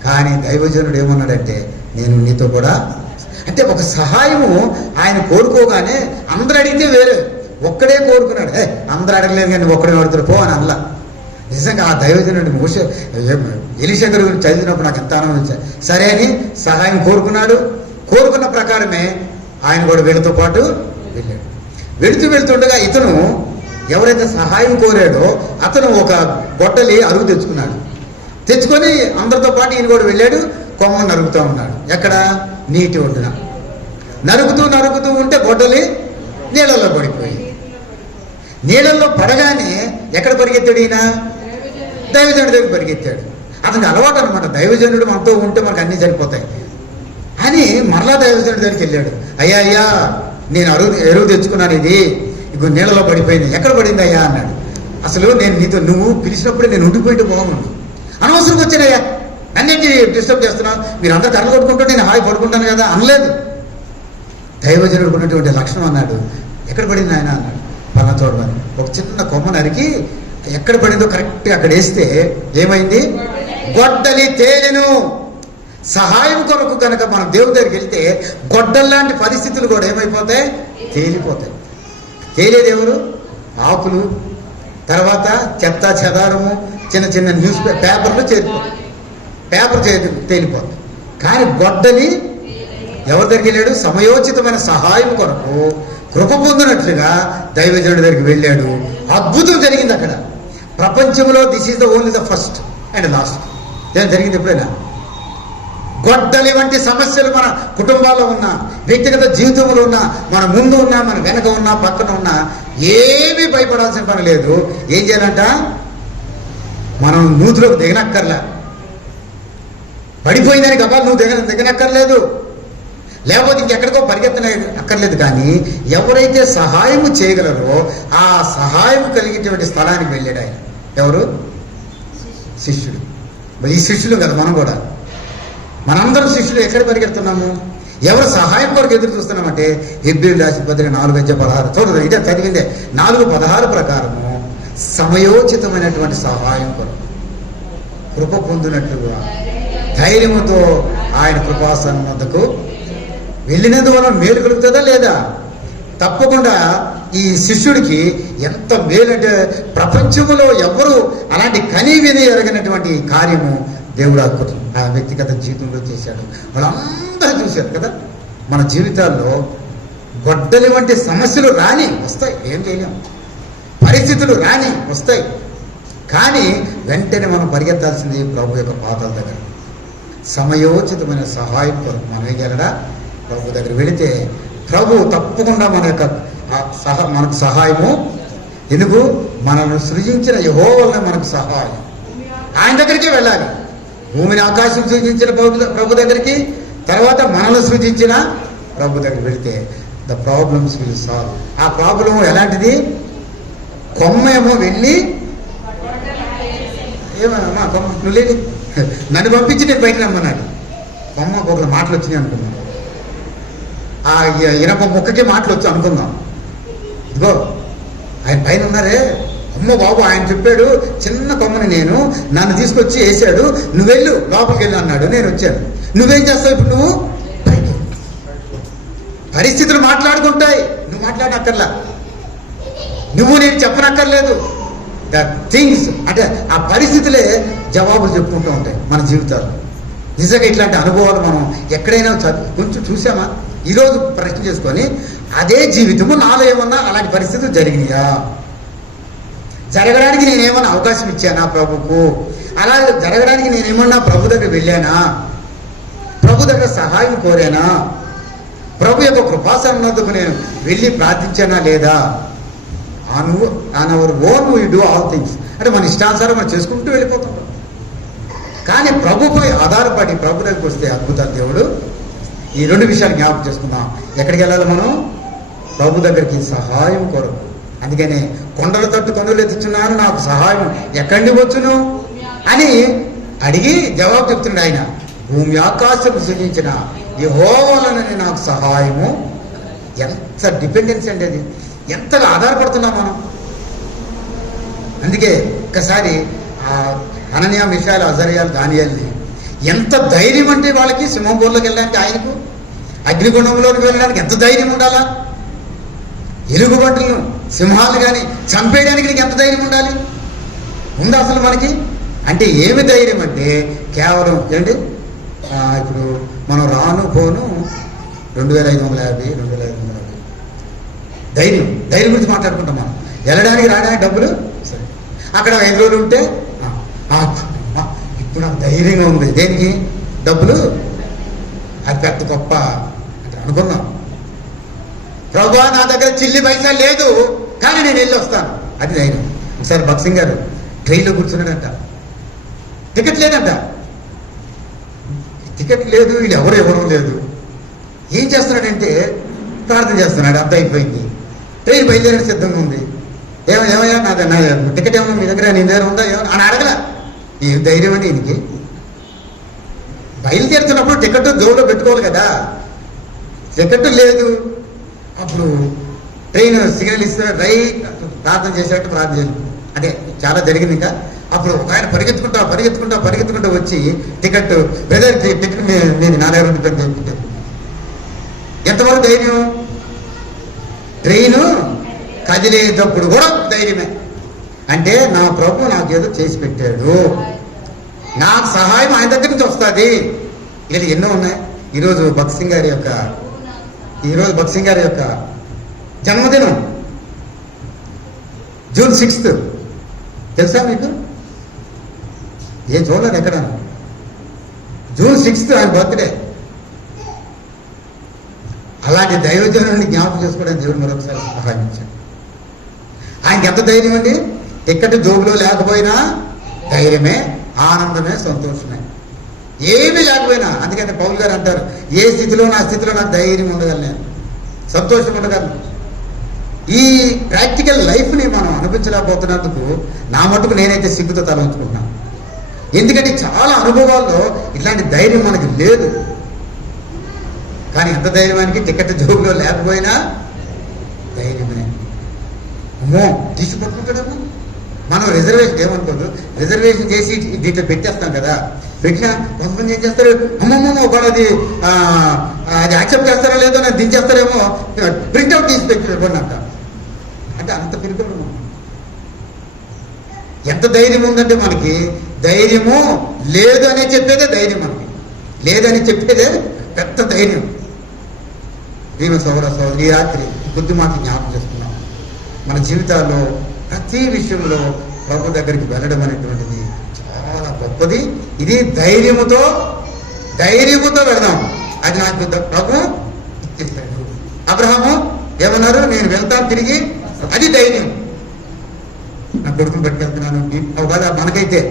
కానీ దైవజనుడు ఏమన్నాడంటే, నేను నీతో కూడా. అంటే ఒక సహాయము ఆయన కోరుకోగానే అందరూ అడిగితే వేరే, ఒక్కడే కోరుకున్నాడు. అందరూ అడగలేదు కానీ ఒక్కడే అడుగుతారు పో అని అనలా. నిజంగా ఆ దైవజనుడి మోషే ఎలీషా గారి గురించి చదివినప్పుడు నాకు ఎంత ఆనందం వచ్చాయి. సరే అని సహాయం కోరుకున్నాడు. కోరుకున్న ప్రకారమే ఆయన కూడా వీళ్ళతో పాటు వెళ్ళాడు. వెళుతుండగా ఇతను ఎవరైతే సహాయం కోరాడో అతను ఒక గొడ్డలి అరుగు తెచ్చుకున్నాడు. తెచ్చుకొని అందరితో పాటు ఈయన కూడా వెళ్ళాడు. కొమ్మ నరుగుతూ ఉన్నాడు. ఎక్కడ? నీటి ఒడ్డున నరుగుతూ ఉంటే గొడ్డలి నీళ్ళల్లో పడిపోయింది. నీళ్ళల్లో పడగానే ఎక్కడ పరిగెత్తాడు ఈయన? దైవజనుడి దగ్గర పరిగెత్తాడు. అతనికి అలవాటు అనమాట, దైవజనుడు మనతో ఉంటే మనకు అన్నీ సరిపోతాయి అని మరలా దైవజనుడి దగ్గరికి వెళ్ళాడు. అయ్యా నేను ఎరువు తెచ్చుకున్నాను, ఇది ఇక నీళ్ళలో పడిపోయింది. ఎక్కడ పడింది అయ్యా అన్నాడు. అసలు నేను నీతో నువ్వు పిలిచినప్పుడే నేను ఉండిపోయింటే బాగుండు, అనవసరంగా వచ్చానయ్యా, నన్నేంటి డిస్టర్బ్ చేస్తున్నావు, మీరు అందరూ కర్రలు కొట్టుకుంటూ నేను హాయి పడుకుంటాను కదా అనలేదు. దైవజనుడు ఉన్నటువంటి లక్షణం అన్నాడు. ఎక్కడ పడింది ఆయన అన్నాడు. పన్న చూడమని ఒక చిన్న కొమ్మ నరికి ఎక్కడ పడిందో కరెక్ట్గా అక్కడ వేస్తే ఏమైంది? గొడ్డలి తేలెను. సహాయం కొరకు కనుక మనం దేవుడి దగ్గరికి వెళ్తే గొడ్డల్లాంటి పరిస్థితులు కూడా ఏమైపోతాయి? తేలిపోతాయి. తేలేది ఎవరు? ఆకులు, తర్వాత చెత్త చెదారము, చిన్న న్యూస్ పేపర్లు చేరిపోతాయి, పేపర్ తేలిపోతాయి. కానీ గొడ్డలి ఎవరి దగ్గరికి వెళ్ళాడు? సమయోచితమైన సహాయం కొరకు కృప పొందినట్లుగా దైవజనుడి దగ్గరికి వెళ్ళాడు. అద్భుతం జరిగింది అక్కడ. ప్రపంచంలో this is the only the first and last. ఏం జరిగింది ఎప్పుడైనా? గొడ్డలి వంటి సమస్యలు మన కుటుంబాల్లో ఉన్నా, వ్యక్తిగత జీవితంలో ఉన్నా, మన ముందు ఉన్నా, మన వెనక ఉన్నా, పక్కన ఉన్నా, ఏమీ భయపడాల్సిన పని లేదు. ఏం చేయాలంట? మనం నూతిలోకి దిగనక్కర్లే. పడిపోయిందని గబాలు నువ్వు దిగనక్కర్లేదు, లేకపోతే ఇంకెక్కడికో పరిగెత్తన అక్కర్లేదు. కానీ ఎవరైతే సహాయము చేయగలరో ఆ సహాయం కలిగేటువంటి స్థలానికి వెళ్ళాడు ఆయన. ఎవరు? శిష్యుడు. ఈ శిష్యులు కదా మనం కూడా. మనందరం శిష్యులు ఎక్కడ పరిగెడుతున్నాము? ఎవరు సహాయం కొరకు ఎదురు చూస్తున్నామంటే హెబ్రీయులు రాసిన పత్రిక 4:16 చూడదు, ఇదే చదివిందే. 4:16 ప్రకారము సమయోచితమైనటువంటి సహాయం కొరకు కృప పొందినట్లుగా ధైర్యముతో ఆయన కృపాసనం వద్దకు వెళ్ళినందువల్ల మేలు కలుగుతుందా లేదా? తప్పకుండా. ఈ శిష్యుడికి ఎంత మేలంటే ప్రపంచంలో ఎవరు అలాంటి కనీ విని ఎరగినటువంటి కార్యము దేవుడు ఆ వ్యక్తిగత జీవితంలో చేశాడు. వాళ్ళందరూ చూశారు కదా. మన జీవితాల్లో గొడ్డలి వంటి సమస్యలు రాని వస్తాయి, ఏం చేయలేం. పరిస్థితులు రాని వస్తాయి. కానీ వెంటనే మనం పరిగెత్తాల్సింది ప్రభు యొక్క పాదాల దగ్గర. సమయోచితమైన సహాయం కొరకు మనం వేయగలరా? ప్రభు దగ్గర వెళితే ప్రభు తప్పకుండా మనకు సహాయము. ఎందుకు? మనల్ని సృజించిన యెహోవానే మనకు సహాయం. ఆయన దగ్గరికే వెళ్ళాలి. భూమిని ఆకాశం సృజించిన ప్రభు దగ్గరికి, తర్వాత మనల్ని సృజించిన ప్రభు దగ్గరికి వెళితే ద ప్రాబ్లమ్స్ విల్ సాల్వ్. ఆ ప్రాబ్లం ఎలాంటిది? కొమ్మేమో వెళ్ళి ఏమన్నా కొమ్మ నువ్వు లేదు, నన్ను పంపించి నేను బయట రమ్మన్నాడు. కొమ్మ ఒక మాటలు వచ్చినాయి అనుకున్నాను. ఆ ఇనప ముక్కకే మాటలు వచ్చి అనుకుందాం. ఇదిగో ఆయన పైన ఉన్నారే, అమ్మో బాబు ఆయన చెప్పాడు చిన్న కొమ్మని నేను నన్ను తీసుకొచ్చి వేసాడు, నువ్వెళ్ళు లోపలికి వెళ్ళు అన్నాడు. నేను వచ్చాను. నువ్వేం చేస్తావు ఇప్పుడు? నువ్వు పైకి. పరిస్థితులు మాట్లాడుకుంటాయి, నువ్వు మాట్లాడనక్కర్లా, నువ్వు నేను చెప్పనక్కర్లేదు. ద థింగ్స్ అంటే ఆ పరిస్థితులే జవాబులు చెప్పుకుంటూ ఉంటాయి మన జీవితాల్లో. నిజంగా ఇట్లాంటి అనుభవాలు మనం ఎక్కడైనా కొంచెం చూసామా? ఈరోజు ప్రశ్న చేసుకొని అదే జీవితము నాలో ఏమన్నా అలాంటి పరిస్థితులు జరిగినాయా, జరగడానికి నేనేమన్నా అవకాశం ఇచ్చానా ప్రభుకు, అలా జరగడానికి నేనేమన్నా ప్రభు దగ్గర వెళ్ళానా, ప్రభు దగ్గర సహాయం కోరానా, ప్రభు యొక్క కృపాసన్నతకు నేను వెళ్ళి ప్రార్థించానా లేదా? On our own we do all things అంటే మన ఇష్టానుసారం మనం చేసుకుంటూ వెళ్ళిపోతుంటాం. కానీ ప్రభుపై ఆధారపడి ప్రభు దగ్గరికి వస్తే అద్భుతాలు దేవుడు. ఈ రెండు విషయాలు జ్ఞాపకం చేసుకుందాం. ఎక్కడికి వెళ్ళాలి మనం? ప్రభు దగ్గరికి సహాయం కొరకు. అందుకనే కొండల తట్టు కొండలు ఎత్తుచున్నాను, నాకు సహాయం ఎక్కడి వచ్చును అని అడిగి జవాబు చెప్తుండే ఆయన. భూమి ఆకాశం సృజించిన యెహోవాలోనే నాకు సహాయము. ఎంత డిపెండెన్సీ అండి అది, ఎంతగా ఆధారపడుతున్నాం మనం. అందుకే ఒక్కసారి ఆ అననీయ మిషాయలు అజర్యాలు దానియేలుని ఎంత ధైర్యం అంటే వాళ్ళకి సింహంపూర్లోకి వెళ్ళడానికి, ఆయనకు అగ్నిగుండంలోకి వెళ్ళడానికి ఎంత ధైర్యం ఉండాలా? ఎలుగుబంటులను సింహాలు కానీ చంపేయడానికి నీకు ఎంత ధైర్యం ఉండాలి? ఉందా అసలు మనకి? అంటే ఏమి ధైర్యం అంటే కేవలం ఏంటి, ఇప్పుడు మనం రాను పోను 2550 2550 ధైర్యం గురించి మాట్లాడుకుంటాం మనం. వెళ్ళడానికి రావడానికి డబ్బులు సరే, అక్కడ 5 రోజులు ఉంటే ఇప్పుడు నాకు ధైర్యంగా ఉంది. దేనికి? డబ్బులు. అది పెద్ద గొప్ప అంటే అనుకున్నాం. ప్రభా నా దగ్గర చిల్లి పైసా లేదు కానీ నేను వెళ్ళి వస్తాను, అది ధైర్యం. ఒకసారి భక్సింగ్ గారు ట్రైన్లో కూర్చున్నాడంట, టికెట్ లేదంట. టికెట్ లేదు, వీళ్ళు ఎవరు లేదు. ఏం చేస్తున్నాడంటే ప్రార్థన చేస్తున్నాడు. అంత అయిపోయింది, ట్రైన్ బయలుదేరే సిద్ధంగా ఉంది. ఏమయ్యా నా టికెట్ ఏమన్నా మీ దగ్గర, నీ దగ్గర ఉందా ఏమన్నా అని అడగల. ఏం ధైర్యం అండి ఈయనకి? బయలుదేరుతున్నప్పుడు టికెట్ జోబులో పెట్టుకోవాలి కదా, టికెట్ లేదు. అప్పుడు ట్రైన్ సిగ్నల్ ఇస్తే రైట్ ప్రార్థన చేసేటట్టు ప్రార్థన చేయాలి. అదే చాలా జరిగింది. ఇంకా అప్పుడు ఒక ఆయన పరిగెత్తుకుంటా వచ్చి టికెట్ బ్రదర్ టికెట్ నేను నా దగ్గర ఉంటుంది. ఎంతవరకు ధైర్యం? ట్రైను కదిలేటప్పుడు కూడా ధైర్యమే. అంటే నా ప్రభు నాకేదో చేసి పెట్టాడు, నాకు సహాయం ఆయన దగ్గర నుంచి వస్తుంది. ఇలా ఎన్నో ఉన్నాయి. ఈరోజు భక్సింగ్ గారి యొక్క జన్మదినం జూన్ 6th. తెలుసా మీకు? ఏం చూడలేదు ఎక్కడ. జూన్ 6th ఆయన బర్త్డే. అలాంటి దైవజనుడిని జ్ఞాపకం చేసుకోవడానికి దేవుడు మరొకసారి సహాయం ఇచ్చాడు. ఆయనకి ఎంత ధైర్యం అండి? టికెట్ జోబులో లేకపోయినా ధైర్యమే, ఆనందమే, సంతోషమే, ఏమీ లేకపోయినా. అందుకని పౌలు గారు అంటారు, ఏ స్థితిలో నా స్థితిలో నాకు ధైర్యం ఉండగలను, నేను సంతోషం ఉండగలను. ఈ ప్రాక్టికల్ లైఫ్ని మనం అనిపించలేకపోతున్నందుకు నా మటుకు నేనైతే సిగ్గుతో తల ఉంచుకుంటున్నాను. ఎందుకంటే చాలా అనుభవాల్లో ఇట్లాంటి ధైర్యం మనకి లేదు. కానీ ఎంత ధైర్యానికి టికెట్ జోబులో లేకపోయినా ధైర్యమే. అమ్మో తీసి పట్టుకుంటాడమ్మా. మనం రిజర్వేషన్ ఏమనుకోదు, రిజర్వేషన్ చేసి దీంట్లో పెట్టేస్తాం కదా. పెట్టినా కొంతమంది ఏం చేస్తారు, అమ్మమ్మ ఒకడు అది యాక్సెప్ట్ చేస్తారో లేదో నాకు దించేస్తారేమో, ప్రింట్అవుట్ తీసి పెట్టుకోండి అంటే అంత పిరికడు. ఎంత ధైర్యం ఉందంటే మనకి, ధైర్యము లేదు అని చెప్పేదే ధైర్యం. మనకి లేదని చెప్పేదే పెద్ద ధైర్యం. ప్రియ సోదరి, ఈ రాత్రి బుద్ధి మాట జ్ఞాపకం చేసుకున్నాం. మన జీవితాల్లో ప్రతి విషయంలో ప్రభు దగ్గరికి వెళ్ళడం అనేటువంటిది చాలా గొప్పది. ఇది ధైర్యముతో వెళదాం. అది నాకు ప్రభు ఇచ్చేసాడు. అబ్రహాము ఏమన్నారు? నేను వెళ్తాను తిరిగి. అది ధైర్యం. నా కొడుకుని పట్టుకెళ్తున్నాను. ఒకవేళ మనకైతే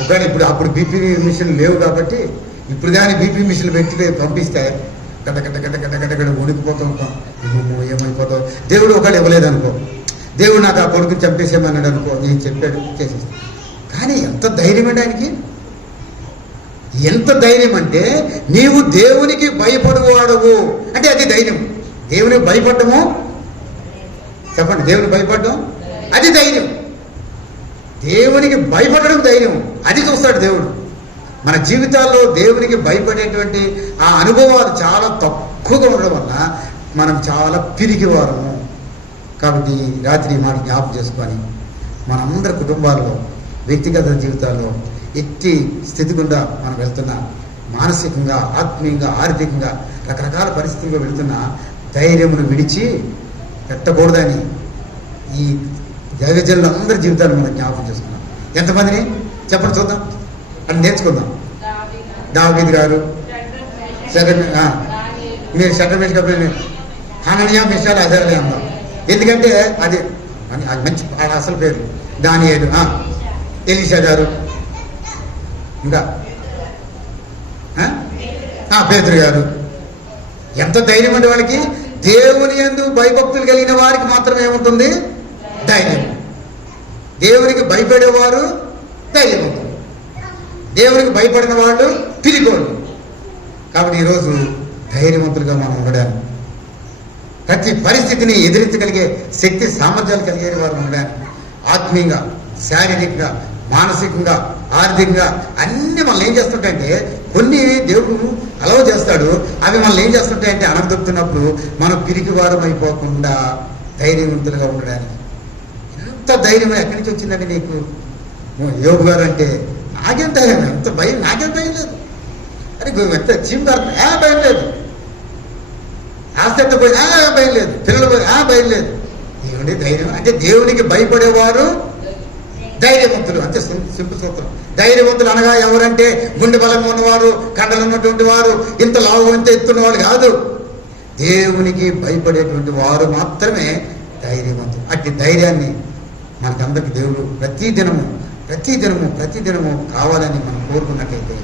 ఒకవేళ అప్పుడు బీపీ మిషన్ లేవు కాబట్టి, ఇప్పుడు కానీ బీపీ మిషన్ పెట్టి పంపిస్తే గడ్డ ఉడికిపోతూ ఉంటాం. ఏమైపోతావు, దేవుడు ఒకళ్ళు ఇవ్వలేదనుకో, దేవుడు నాకు ఆ కొడుకుని చంపేసేమన్నాడు అనుకో, నేను చెప్పాడు చేసేస్తాను. కానీ ఎంత ధైర్యం అండి ఆయనకి! ఎంత ధైర్యం అంటే, నీవు దేవునికి భయపడువాడవు అంటే అది ధైర్యం. దేవునికి భయపడము, చెప్పండి, దేవునికి భయపడడం అది ధైర్యం. దేవునికి భయపడడం ధైర్యం. అది చూస్తాడు దేవుడు. మన జీవితాల్లో దేవునికి భయపడేటువంటి ఆ అనుభవాలు చాలా తక్కువగా ఉండడం వల్ల మనం చాలా పిరికివారము. కాబట్టి రాత్రి మాట జ్ఞాపకం చేసుకొని మనందరి కుటుంబాల్లో, వ్యక్తిగత జీవితాల్లో ఎట్టి స్థితి గుండా మనం వెళ్తున్నా మానసికంగా, ఆత్మీయంగా, ఆర్థికంగా రకరకాల పరిస్థితుల్లో వెళుతున్న ధైర్యమును విడిచి పెట్టకూడదని ఈ దైవజనులు అందరి జీవితాలు మనం జ్ఞాపకం చేసుకున్నాం. ఎంతమందిని చెప్పండి చూద్దాం, అని నేర్చుకుందాం. దావీదు గారు, మీరు షడ్రమేష్ గారు, హనన్యా, మిషాల్, అజర్యా అందాం. ఎందుకంటే అది మంచి అసలు పేరు. దానియేలు, ఎలీషా గారు, ఇంకా పేతురు గారు. ఎంత ధైర్యం అంటే వాళ్ళకి. దేవుని యందు భయభక్తులు కలిగిన వారికి మాత్రం ఏముంటుంది? ధైర్యం. దేవునికి భయపడేవారు ధైర్యవంతులు, దేవునికి భయపడిన వాళ్ళు పిరిగోళ్ళు. కాబట్టి ఈరోజు ధైర్యవంతులుగా మనం ఉండడానికి, ప్రతి పరిస్థితిని ఎదిరించగలిగే శక్తి సామర్థ్యాలు కలిగే వారు ఉండడానికి, ఆత్మీయంగా, శారీరకంగా, మానసికంగా, ఆర్థికంగా అన్ని మనల్ని ఏం చేస్తుంటాయంటే, కొన్ని దేవుడు అలవ చేస్తాడు, అవి మనల్ని ఏం చేస్తుంటాయంటే అణగదొక్కుతున్నప్పుడు మనం పిరికివారం అయిపోకుండా ధైర్యవంతులుగా ఉండడానికి. ఎంత ధైర్యం ఎక్కడి నుంచి వచ్చిందండి నీకు? యోగు గారు అంటే నాకేం ధైర్యం, ఎంత భయం, నాకేం భయం లేదు. అరే ఎంత చీమగారు భయం లేదు, ఆస్తి పోయి భయం లేదు, పిల్లలు పోయి భయం లేదు. ఏమండి ధైర్యం అంటే? దేవునికి భయపడేవారు ధైర్యవంతులు, అంతే సింపుల్ సూత్రం. ధైర్యవంతులు అనగా ఎవరంటే గుండె బలంగా ఉన్నవారు, కండలు ఉన్నటువంటి వారు, ఇంత లావు ఇంత ఎత్తున్న వాళ్ళు కాదు. దేవునికి భయపడేటువంటి వారు మాత్రమే ధైర్యవంతులు. అట్టి ధైర్యాన్ని మనకందరికి దేవుడు ప్రతిదినము కావాలని మనం కోరుకున్నట్లయితే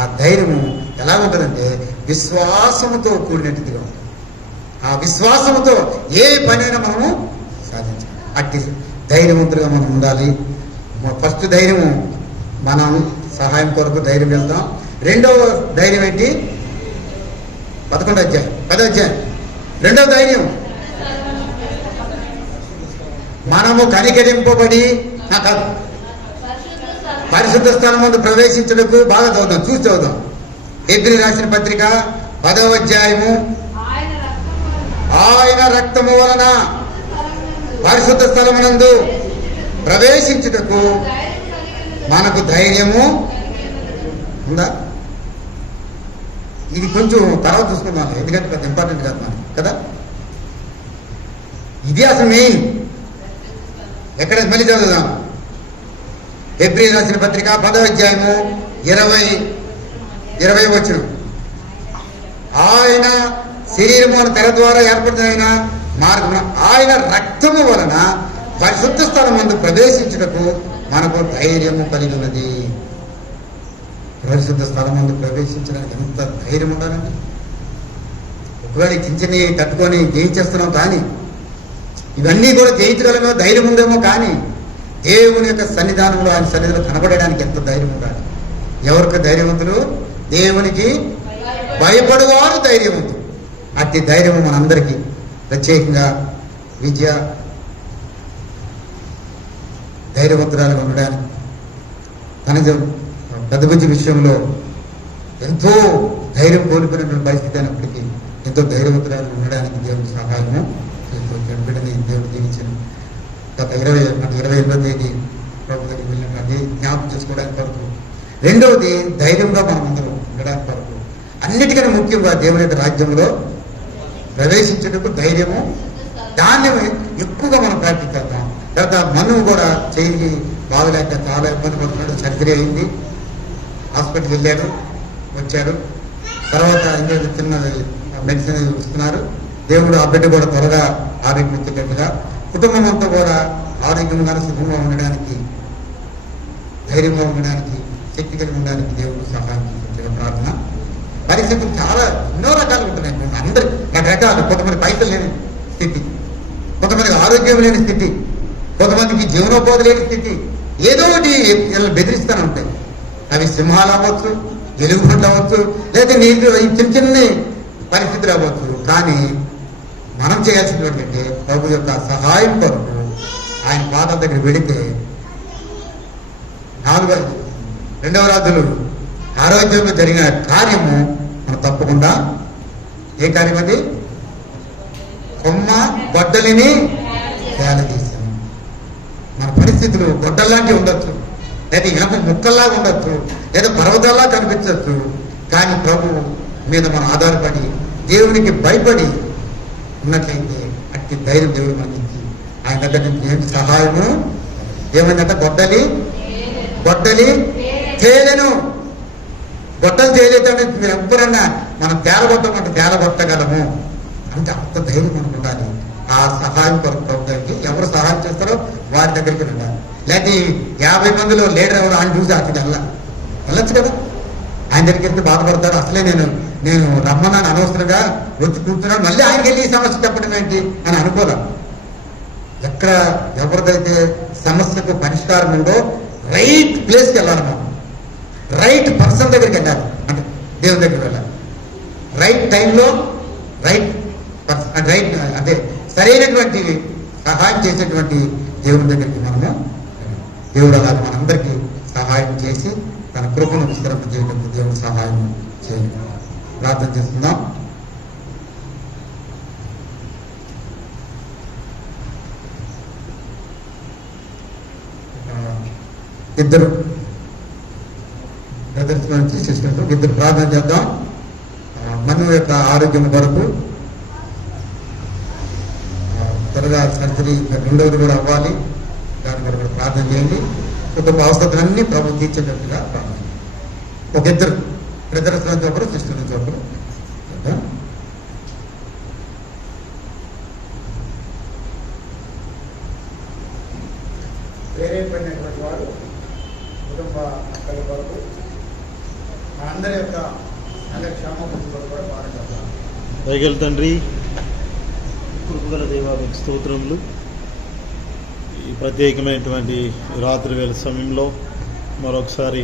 ఆ ధైర్యము ఎలా ఉంటుందంటే విశ్వాసముతో కూడినట్టుగా ఉంటుంది. ఆ విశ్వాసముతో ఏ పనైనా మనము సాధించాలి. అట్టి ధైర్యవంతులుగా మనం ఉండాలి. ఫస్ట్ ధైర్యము, మనం సహాయం కొరకు ధైర్యం వెళ్దాం. రెండవ ధైర్యం ఏంటి? 11వ అధ్యాయం 10వ అధ్యాయం రెండవ ధైర్యం, మనము కనికరింపబడి కాదు, పరిశుద్ధ స్థలం ముందు ప్రవేశించడానికి బాగా చదువుదాం, చూసి చదువుదాం. హెబ్రీ రాసిన పత్రిక 10వ అధ్యాయము. ఆయన రక్తము వలన పరిశుద్ధ స్థలమునందు ప్రవేశించుటకు మనకు ధైర్యము ఉందా? ఇది కొంచెం తర్వాత చూసుకుందాం, ఎందుకంటే పెద్ద ఇంపార్టెంట్ కాదు మనకి కదా. ఇది అసలు మెయిన్. ఎక్కడ మళ్ళీ చదువుదాం. హెబ్రీ రాసిన పత్రిక 10వ అధ్యాయము 20 వచనం. ఆయన శరీరము తెర ద్వారా ఏర్పడిన మార్గం, ఆయన రక్తము వలన పరిశుద్ధ స్థలం ముందు ప్రవేశించుటకు మనకు ధైర్యము కలిగి ఉన్నది. పరిశుద్ధ స్థలం ముందు ప్రవేశించడానికి ఎంత ధైర్యం ఉండాలండి. ఒకవేళ చిన్న తట్టుకొని జయించేస్తున్నాం, కానీ ఇవన్నీ కూడా జయించగలమో ధైర్యం ఉందేమో, కానీ దేవుని యొక్క సన్నిధానంలో, ఆయన సన్నిధిలో కనబడడానికి ఎంత ధైర్యం ఉండాలి. ఎవరికి ధైర్యవంతులు? దేవునికి భయపడేవారు ధైర్యవంతులు. అట్టి ధైర్యము మనందరికీ, ప్రత్యేకంగా విద్య ధైర్యవంతురాలుగా ఉండడానికి, తన పెద్ద బుద్ధి విషయంలో ఎంతో ధైర్యం కోల్పోయినటువంటి పరిస్థితి అయినప్పటికీ ఎంతో ధైర్యవంతురాలుగా ఉండడానికి దేవుడి సహాయము బిడ్డని దేవుడు దీవించాను. గత 28వ తేదీ ప్రభు దగ్గరికి వెళ్ళినటువంటి జ్ఞాపకం చేసుకోవడానికి వరకు. రెండవది ధైర్యంగా మనం అందరం ఉండడానికి వరకు, అన్నిటికన్నా ముఖ్యంగా దేవుని యొక్క రాజ్యంలో ప్రవేశించేటప్పుడు ధైర్యము, దాన్ని ఎక్కువగా మనం ప్రాక్టీస్ చేద్దాం. తర్వాత మనువు కూడా చేయి బాగలేక చాలా ఇబ్బంది పడుతున్నాడు, సర్జరీ అయింది, హాస్పిటల్కి వెళ్ళాడు, వచ్చాడు. తర్వాత ఇంకొక చిన్న మెడిసిన్ ఇస్తున్నారు. దేవుడు ఆ బిడ్డ కూడా త్వరగా ఆరోగ్యం వచ్చేటట్టుగా, కుటుంబం అంతా కూడా ఆరోగ్యంగా సుఖంగా ఉండడానికి, ధైర్యంగా ఉండడానికి, శక్తి కలిగి ఉండడానికి దేవుడు సహాయం చేసే ప్రార్థన. పరిస్థితులు చాలా ఎన్నో రకాలు ఉంటున్నాయి. అందరూ రకరకాలు. కొంతమంది పైసలు లేని స్థితి, కొంతమందికి ఆరోగ్యం లేని స్థితి, కొంతమందికి జీవనోపాధి లేని స్థితి, ఏదో ఒకటి బెదిరిస్తూనే ఉంటాయి. అవి సింహాలు అవ్వచ్చు, ఎలుగుబంట్లు అవ్వచ్చు, లేదా నీళ్ళు చిన్న చిన్న పరిస్థితులు అవ్వచ్చు. కానీ మనం చేయాల్సింది ఏంటంటే ప్రభు యొక్క సహాయం కొరకు ఆయన పాదాల దగ్గర వెళితే 2వ రాజులు ఆరోగ్యంలో జరిగిన కార్యము మనం తప్పకుండా, ఏ కార్యం అది? కొమ్మ గొడ్డలిని తేల చేశాము. మన పరిస్థితులు గొడ్డల్లాంటివి ఉండొచ్చు, లేదా ఇనప ముక్కల్లాగా ఉండొచ్చు, లేదా పర్వతాల్లా కనిపించవచ్చు. కానీ ప్రభు మీద మనం ఆధారపడి దేవునికి భయపడి ఉన్నట్లయితే అట్టి ధైర్యం దేవుడు మనకి ఆయన దగ్గర నుంచి ఏంటి సహాయము ఏమైందంటే గొడ్డలి తేలెను. గొడ్డలు తేలేదంటే మీరు ఎప్పుడన్నా మనం తేలగొట్టమంటే తేలగొట్టగలము అంటే అంత ధైర్యం మనకు ఉండాలి. ఆ సహాయం కొరకు ప్రభుత్వానికి ఎవరు సహాయం చేస్తారో వారి దగ్గరికి వెళ్ళాలి. లేకపోతే 50 మందిలో లీడర్ ఎవరు ఆయన చూసి అక్కడికి వెళ్ళొచ్చు కదా. ఆయన దగ్గరికి వెళ్తే బాధపడతారు. అసలే నేను రమ్మన్నాను అనవసరంగా వచ్చి కూర్చున్నాను, మళ్ళీ ఆయనకి వెళ్ళి ఈ సమస్య చెప్పడం ఏంటి అని అనుకోలేం. ఎక్కడ ఎవరిదైతే సమస్యకు పరిష్కారం ఉందో రైట్ ప్లేస్కి వెళ్ళాలి. మనం రైట్ పర్సన్ దగ్గరికి వెళ్ళాలి, అంటే దేవుని దగ్గరికి వెళ్ళాలి. రైట్ టైంలో రైట్ పర్సన్, రైట్ అంటే సరైనటువంటి సహాయం చేసేటువంటి దేవుని దగ్గరికి మనము దేవుడు అలా మనందరికీ సహాయం చేసి తన కృపను విస్తరింపజేయడానికి దేవుడు సహాయం చేయాలి. ప్రార్థన చేస్తున్నాం. ఇద్దరు బ్రదర్స్ నుంచి సిస్టర్స్ ఇద్దరు ప్రార్థన చేద్దాం. మను యొక్క ఆరోగ్యం కొరకు త్వరగా సర్జరీ రెండవది కూడా అవ్వాలి, దాని కొరకు కూడా ప్రార్థన చేయండి. కుటుంబ అవసరాలన్నీ ప్రభు తీర్చేటట్టుగా ప్రార్థన. ఒక ఇద్దరు బ్రదర్స్ నుంచి ఒకరు, సిస్టర్ నుంచి ఒకరు. ప్రేరేపడినటువంటి వారు కుటుంబ అక్కల కొరకు మనందరి యొక్క క్షేమం కొరకు కూడా పాడుతాం. దయగల తండ్రి, కృపగల దేవానికి స్తోత్రములు. ఈ ప్రత్యేకమైనటువంటి రాత్రి వేళ సమయంలో మరొకసారి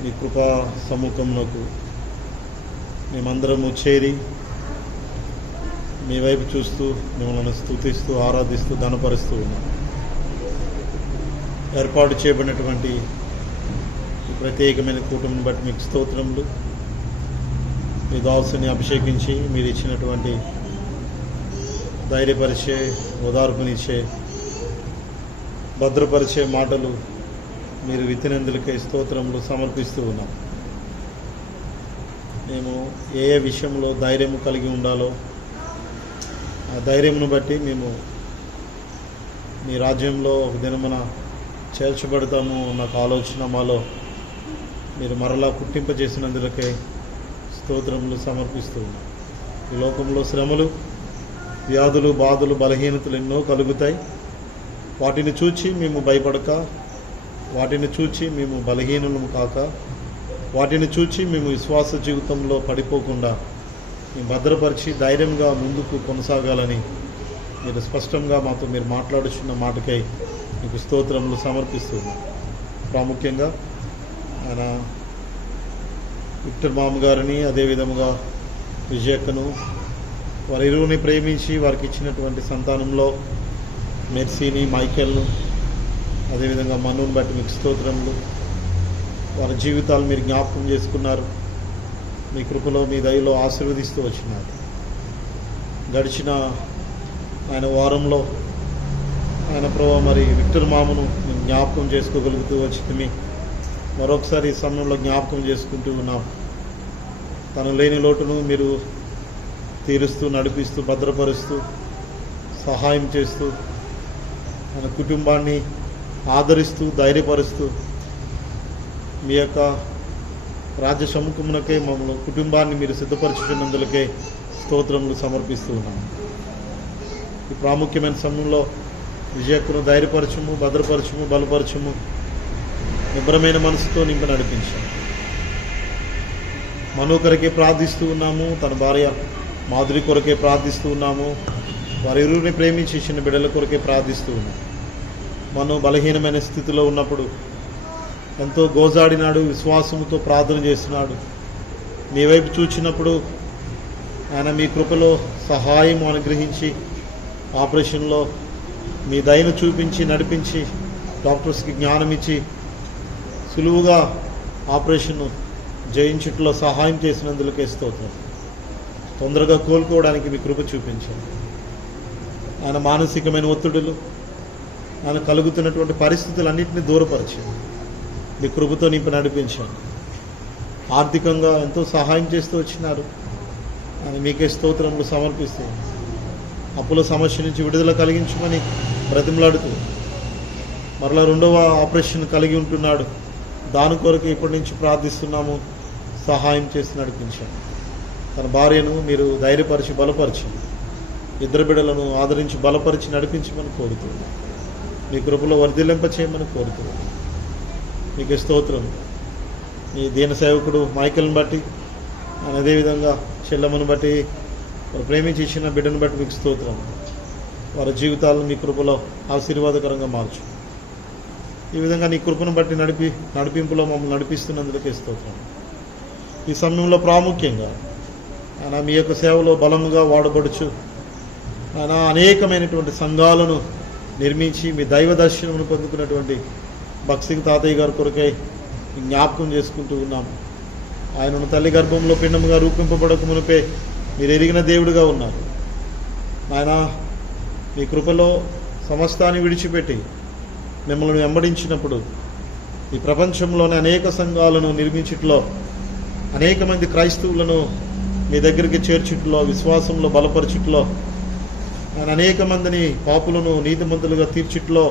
మీ కృపా సముఖంలోకి మేమందరము చేరి మీ వైపు చూస్తూ మిమ్మల్ని స్తుతిస్తూ ఆరాధిస్తూ ఘనపరుస్తూ ఉన్నాం. ఏర్పాటు చేయబడినటువంటి ఈ ప్రత్యేకమైన కూటమిని బట్టి మీకు స్తోత్రములు. మీ దాసుని అభిషేకించి మీరు ఇచ్చినటువంటి ధైర్యపరిచే, ఓదార్పునిచ్చే, భద్రపరిచే మాటలు మీరు విత్తినందులకై స్తోత్రములు సమర్పిస్తూ ఉన్నాం. మేము ఏ విషయంలో ధైర్యం కలిగి ఉండాలో ఆ ధైర్యంను బట్టి మేము మీ రాజ్యంలో ఒక దినమున చేర్చబడతాము నాకు ఆలోచన మాలో మీరు మరలా పుట్టింపజేసినందులకై స్తోత్రములు సమర్పిస్తూ ఉన్నాం. ఈ లోకంలో శ్రమలు, వ్యాధులు, బాధలు, బలహీనతలు ఎన్నో కలుగుతాయి. వాటిని చూచి మేము భయపడక, వాటిని చూచి మేము బలహీనము కాక, వాటిని చూచి మేము విశ్వాస జీవితంలో పడిపోకుండా మేము భద్రపరిచి ధైర్యంగా ముందుకు కొనసాగాలని మీరు స్పష్టంగా మాతో మీరు మాట్లాడుచున్న మాటకై మీకు స్తోత్రములు సమర్పిస్తున్నాం. ప్రాముఖ్యంగా ఆయన విక్టర్ మామగారిని, అదేవిధముగా విజయక్కను, వారి ఇరువుని ప్రేమించి వారికి ఇచ్చినటువంటి సంతానంలో మెర్సీని, మైకేల్ను, అదేవిధంగా మనుని బట్టి మీకు స్తోత్రములు. వారి జీవితాలు మీరు జ్ఞాపకం చేసుకున్నారు. మీ కృపలో, మీ దయలో ఆశీర్వదిస్తూ వచ్చినారు. గడిచిన ఆయన వారంలో ఆయన ప్రభావ మరి విక్టర్ మామను మేము జ్ఞాపకం చేసుకోగలుగుతూ వచ్చింది. మరొకసారి ఈ సమయంలో జ్ఞాపకం చేసుకుంటూ ఉన్నాం. తను లేని లోటును మీరు తీరుస్తూ, నడిపిస్తూ, భద్రపరుస్తూ, సహాయం చేస్తూ, మన కుటుంబాన్ని ఆదరిస్తూ, ధైర్యపరుస్తూ మీ యొక్క రాజ్య సముఖమునకే మమ్మల్ని కుటుంబాన్ని మీరు సిద్ధపరచుకున్నందులకే స్తోత్రములు సమర్పిస్తూ ఉన్నాము. ఈ ప్రాముఖ్యమైన సమయంలో విజయకును ధైర్యపరచము, భద్రపరచము, బలపరచము, నిబ్బరమైన మనసుతో నింపి నడిపించాము. మనో కొరకే ప్రార్థిస్తూ ఉన్నాము, తన భార్య మాధురి కొరకే ప్రార్థిస్తూ ఉన్నాము, వారి ఇరువురిని ప్రేమించి చిన్న బిడ్డల కొరకే ప్రార్థిస్తూ ఉన్నాము. మనో బలహీనమైన స్థితిలో ఉన్నప్పుడు ఎంతో గోజాడినాడు, విశ్వాసంతో ప్రార్థన చేస్తున్నాడు. మీ వైపు చూచినప్పుడు ఆయన మీ కృపలో సహాయం అనుగ్రహించి ఆపరేషన్లో మీ దయను చూపించి నడిపించి డాక్టర్స్కి జ్ఞానం ఇచ్చి సులువుగా ఆపరేషన్ జయించుట్లో సహాయం చేసినందులకే స్తోత్రం. తొందరగా కోలుకోవడానికి మీ కృప చూపించారు. ఆయన మానసికమైన ఒత్తిడులు, ఆయన కలుగుతున్నటువంటి పరిస్థితులన్నింటినీ దూరపరిచాను. మీ కృపతో నింపి నడిపించాను. ఆర్థికంగా ఎంతో సహాయం చేస్తూ వచ్చినారు. అని మీకే స్తోత్రములు సమర్పిస్తున్నాను. అప్పుల సమస్య నుంచి విడుదల కలిగించమని బ్రతిమలాడుతూ, మరలా 2వ ఆపరేషన్ కలిగి ఉంటున్నాడు. దాని కొరకు ఇప్పటి నుంచి ప్రార్థిస్తున్నాము. సహాయం చేసి నడిపించాను. తన భార్యను మీరు ధైర్యపరిచి బలపరిచి, 2 బిడ్డలను ఆదరించి బలపరిచి నడిపించమని కోరుతున్నాను. మీ కృపలో వర్ధిల్లింప చేయమని కోరుతున్నాను. మీకు స్తోత్రం. మీ దీన సేవకుడు మైకేల్ని బట్టి, అదేవిధంగా చెల్లమ్మను బట్టి, వారు ప్రేమించి ఇచ్చిన బిడ్డను బట్టి మీకు స్తోత్రం. వారి జీవితాలను మీ కృపలో ఆశీర్వాదకరంగా మార్చు. ఈ విధంగా నీ కృపను బట్టి నడిపింపులో మమ్మల్ని నడిపిస్తున్నందుకే స్తోత్రం. ఈ సమయంలో ప్రాముఖ్యంగా ఆయన మీ యొక్క సేవలో బలముగా వాడబడుచు ఆయన అనేకమైనటువంటి సంఘాలను నిర్మించి మీ దైవ దర్శనమును పొందుకున్నటువంటి భక్సింగ్ తాతయ్య గారి కొరకై జ్ఞాపకం చేసుకుంటూ ఉన్నాము. ఆయనను తల్లి గర్భంలో పిండముగా రూపింపబడక మునిపే మీరు ఎరిగిన దేవుడిగా ఉన్నారు. ఆయన మీ కృపలో సమస్తాన్ని విడిచిపెట్టి మిమ్మల్ని వెంబడించినప్పుడు ఈ ప్రపంచంలోని అనేక సంఘాలను నిర్మించుట్లో, అనేక మంది క్రైస్తవులను మీ దగ్గరికి చేర్చుట్లో, విశ్వాసంలో బలపరచుట్లో, ఆయన అనేక మందిని పాపులను నీతిమంతులుగా తీర్చుట్లో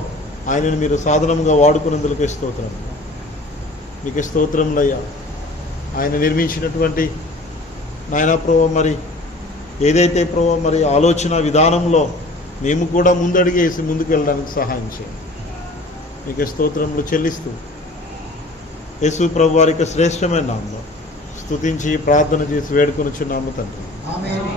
ఆయనను మీరు సాధనంగా వాడుకున్నందుకే స్తోత్రం. మీకు స్తోత్రములయ్యా. ఆయన నిర్మించినటువంటి నాయన ప్రభు మరి ఏదైతే ప్రభు మరి ఆలోచన విధానంలో మేము కూడా ముందడిగేసి ముందుకు వెళ్ళడానికి సహాయం చేయండి. మీకు స్తోత్రములు చెల్లిస్తూ యేసు ప్రభు వారికి శ్రేష్టమైన నామములో స్తుతించి ప్రార్థన చేసి వేడుకొనుచున్నాము తండ్రి. ఆమేన్.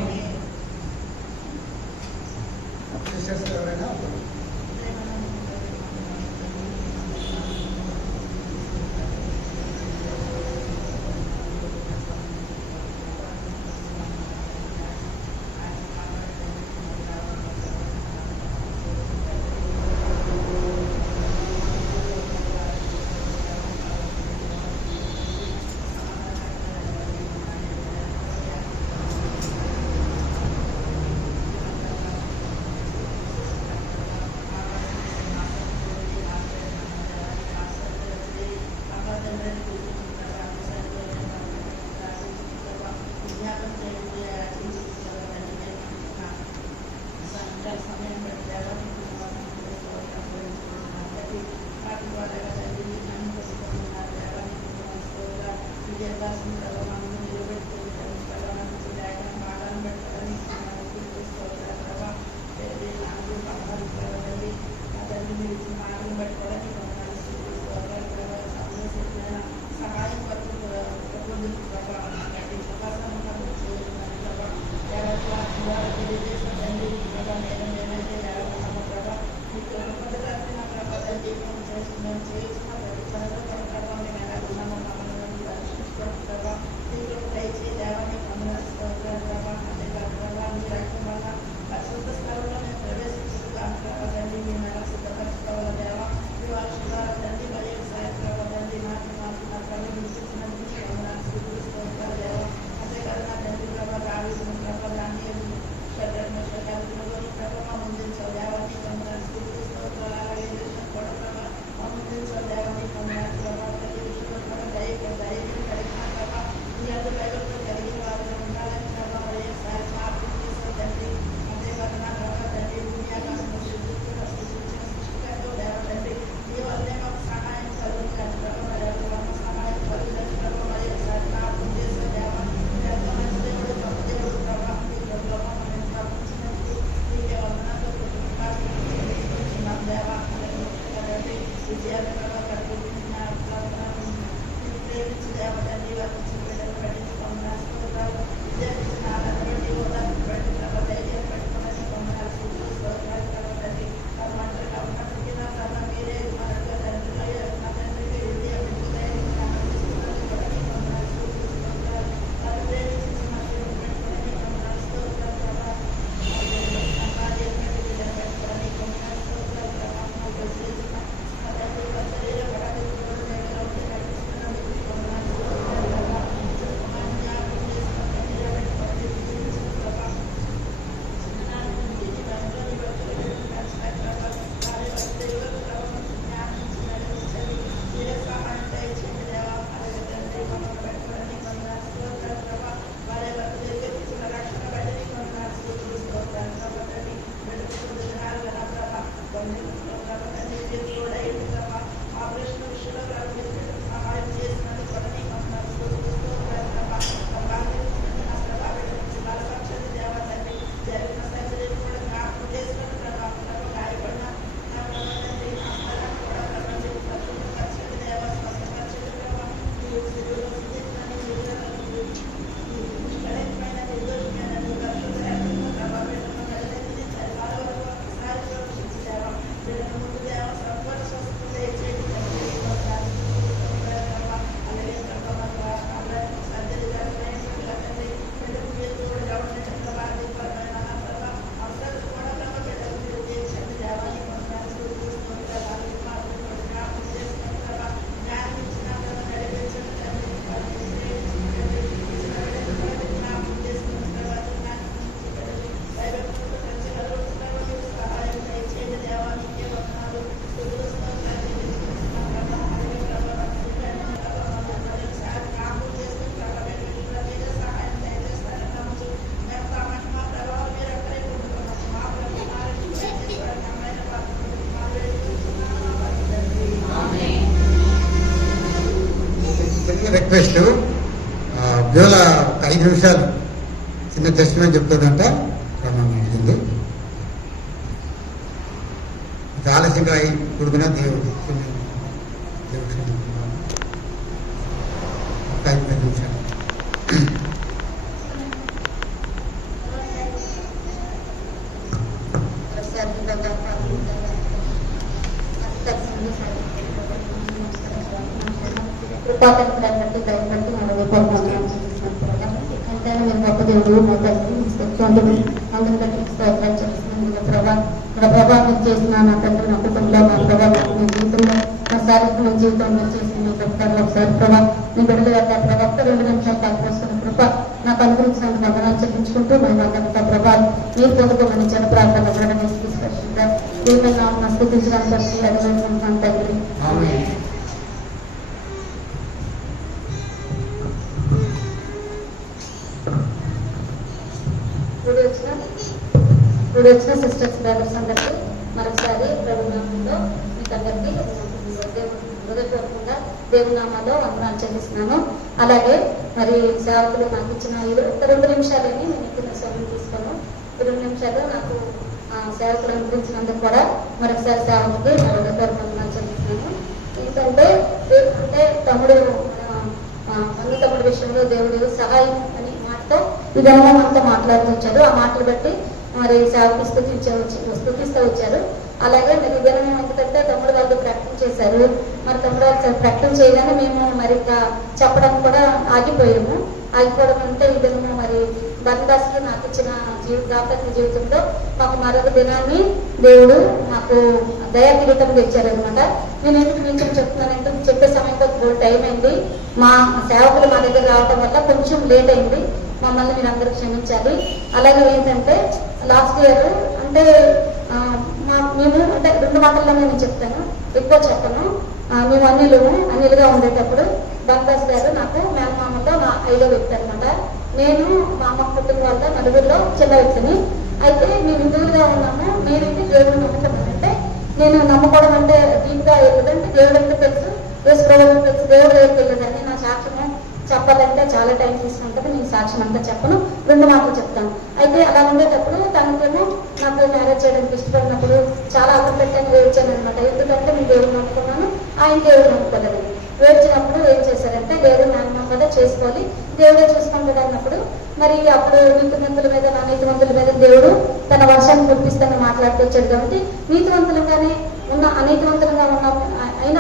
రిక్వెస్ట్, బేల 5 నిమిషాలు చిన్న టెస్ట్మెంట్ చెప్తుందంట రమ్మని అడిగింది. ఆలస్యంగా కూడుకున్న దేవుడు 5 నిమిషాలు. ప్రభావం చేసిన నా తండ్రి నా కుటుంబంలో నా ప్రభావం మీ జీవితంలో నా శారీరక జీవితంలో చేసిన చెప్తాను ఒకసారి ప్రభావ మీ బిడ్డలు యొక్క ప్రవక్త 2 నిమిషాలు కాకపోతున్న కృప నాకు అనుగ్రహించినందుకు వందనాలు చెల్లించుకుంటూ మేము అంత ప్రభావం మీరు పొందుకోమని జన ప్రార్థన స్పష్టంగా దేవుని స్థుతించడానికి అడుగుతున్నాను తండ్రి. ఇప్పుడు వచ్చిన సిస్టర్స్ బ్రదర్స్ అందరికీ మరొకసారి ప్రభునామంలో మీకు అందరికీ హృదయపూర్వకంగా దేవునామాలో వందనాలు చెల్లిస్తున్నాను. అలాగే మరి సేవకులు నాకు ఇచ్చిన 2 నిమిషాలని నేను ఇచ్చిన సమయం తీసుకోను. 2 నిమిషాలు నాకు సేవకులు అనుగ్రహించినందుకు కూడా మరొకసారి సేవకులకి హృదయపూర్వక వందనాలు చెల్లిస్తున్నాను. ఎందుకంటే తమ్ముడు తమ్ముడి విషయంలో దేవుడు సహాయం అని మాటతో ఈ దినం అంతా మాట్లాడుతూ వచ్చారు. ఆ మాటలు బట్టి మరి సేవకు స్థుతిస్తూ వచ్చారు. అలాగే మరి ఈ దినం ఎందుకంటే తమ్ముడు వాళ్ళు ప్రకటన చేశారు. మరి తమ్ముడు వాళ్ళు ప్రకటన చేయగానే మేము మరి చెప్పడం కూడా ఆగిపోయాము. ఆగిపోవడం అంటే ఈ దినము మరి బర్నబాస్కి నాకు ఇచ్చిన దాంపత్య జీవితంలో మాకు మరొక దినాన్ని దేవుడు మాకు దయా కిరీటం తెచ్చారనమాట. నేను ఎందుకు మీకు చెప్తున్నానంటే చెప్పే సమయం కొద్ది టైం అయింది. మా సేవకులు మా దగ్గర రావడం వల్ల కొంచెం లేట్ అయింది. మమ్మల్ని మీరు అందరూ క్షమించాలి. అలాగే ఏంటంటే లాస్ట్ ఇయర్ అంటే మేము అంటే 2 మాటల్లో నేను చెప్తాను, ఎక్కువ చెప్పను. మేము అన్నిలుగా ఉండేటప్పుడు బర్నబాస్ గారు నాకు మేనమామతో నా 5వ వ్యక్తి అనమాట. నేను మా అమ్మ కుటుంబం వల్ల నలుగురిలో చిన్న వ్యక్తిని. అయితే మేము హిందువులుగా ఉన్నాము. నేనైతే దేవుడు నమ్ముకున్నానంటే నేను నమ్ముకోవడం అంటే డీప్గా వెళ్ళదంటే దేవుడు అంటే తెలుసు, యేసు ప్రభువు తెలుసు, దేవుడు తెలియదండి. నా సాక్ష్యము చెప్పాలంటే చాలా టైం తీసుకుంటుంది. నేను సాక్ష్యం అంతా చెప్పను, 2 మాటలు చెప్తాను. అయితే అలా ఉండేటప్పుడు తనకేమో నాకు మ్యారేజ్ చేయడానికి ఇష్టపడినప్పుడు చాలా అగ్రపెట్టాను, వేడ్చాను అనమాట. ఎందుకంటే నేను దేవుడు నమ్ముకున్నాను, ఆయన దేవుడు నమ్ముకోలేదు. వేడ్చినప్పుడు ఏం చేశారంటే లేదు నాన్న కదా చేసుకోవాలి, దేవుడే చూసుకుంటాడు అన్నప్పుడు మరి అప్పుడు నీతివంతుల మీద నా నీతివంతుల మీద దేవుడు తన వర్షాన్ని కురిపిస్తానని మాట్లాడుతూ వచ్చాడు. కాబట్టి నీతివంతులుగానే ఉన్న అనీతివంతులుగా ఉన్న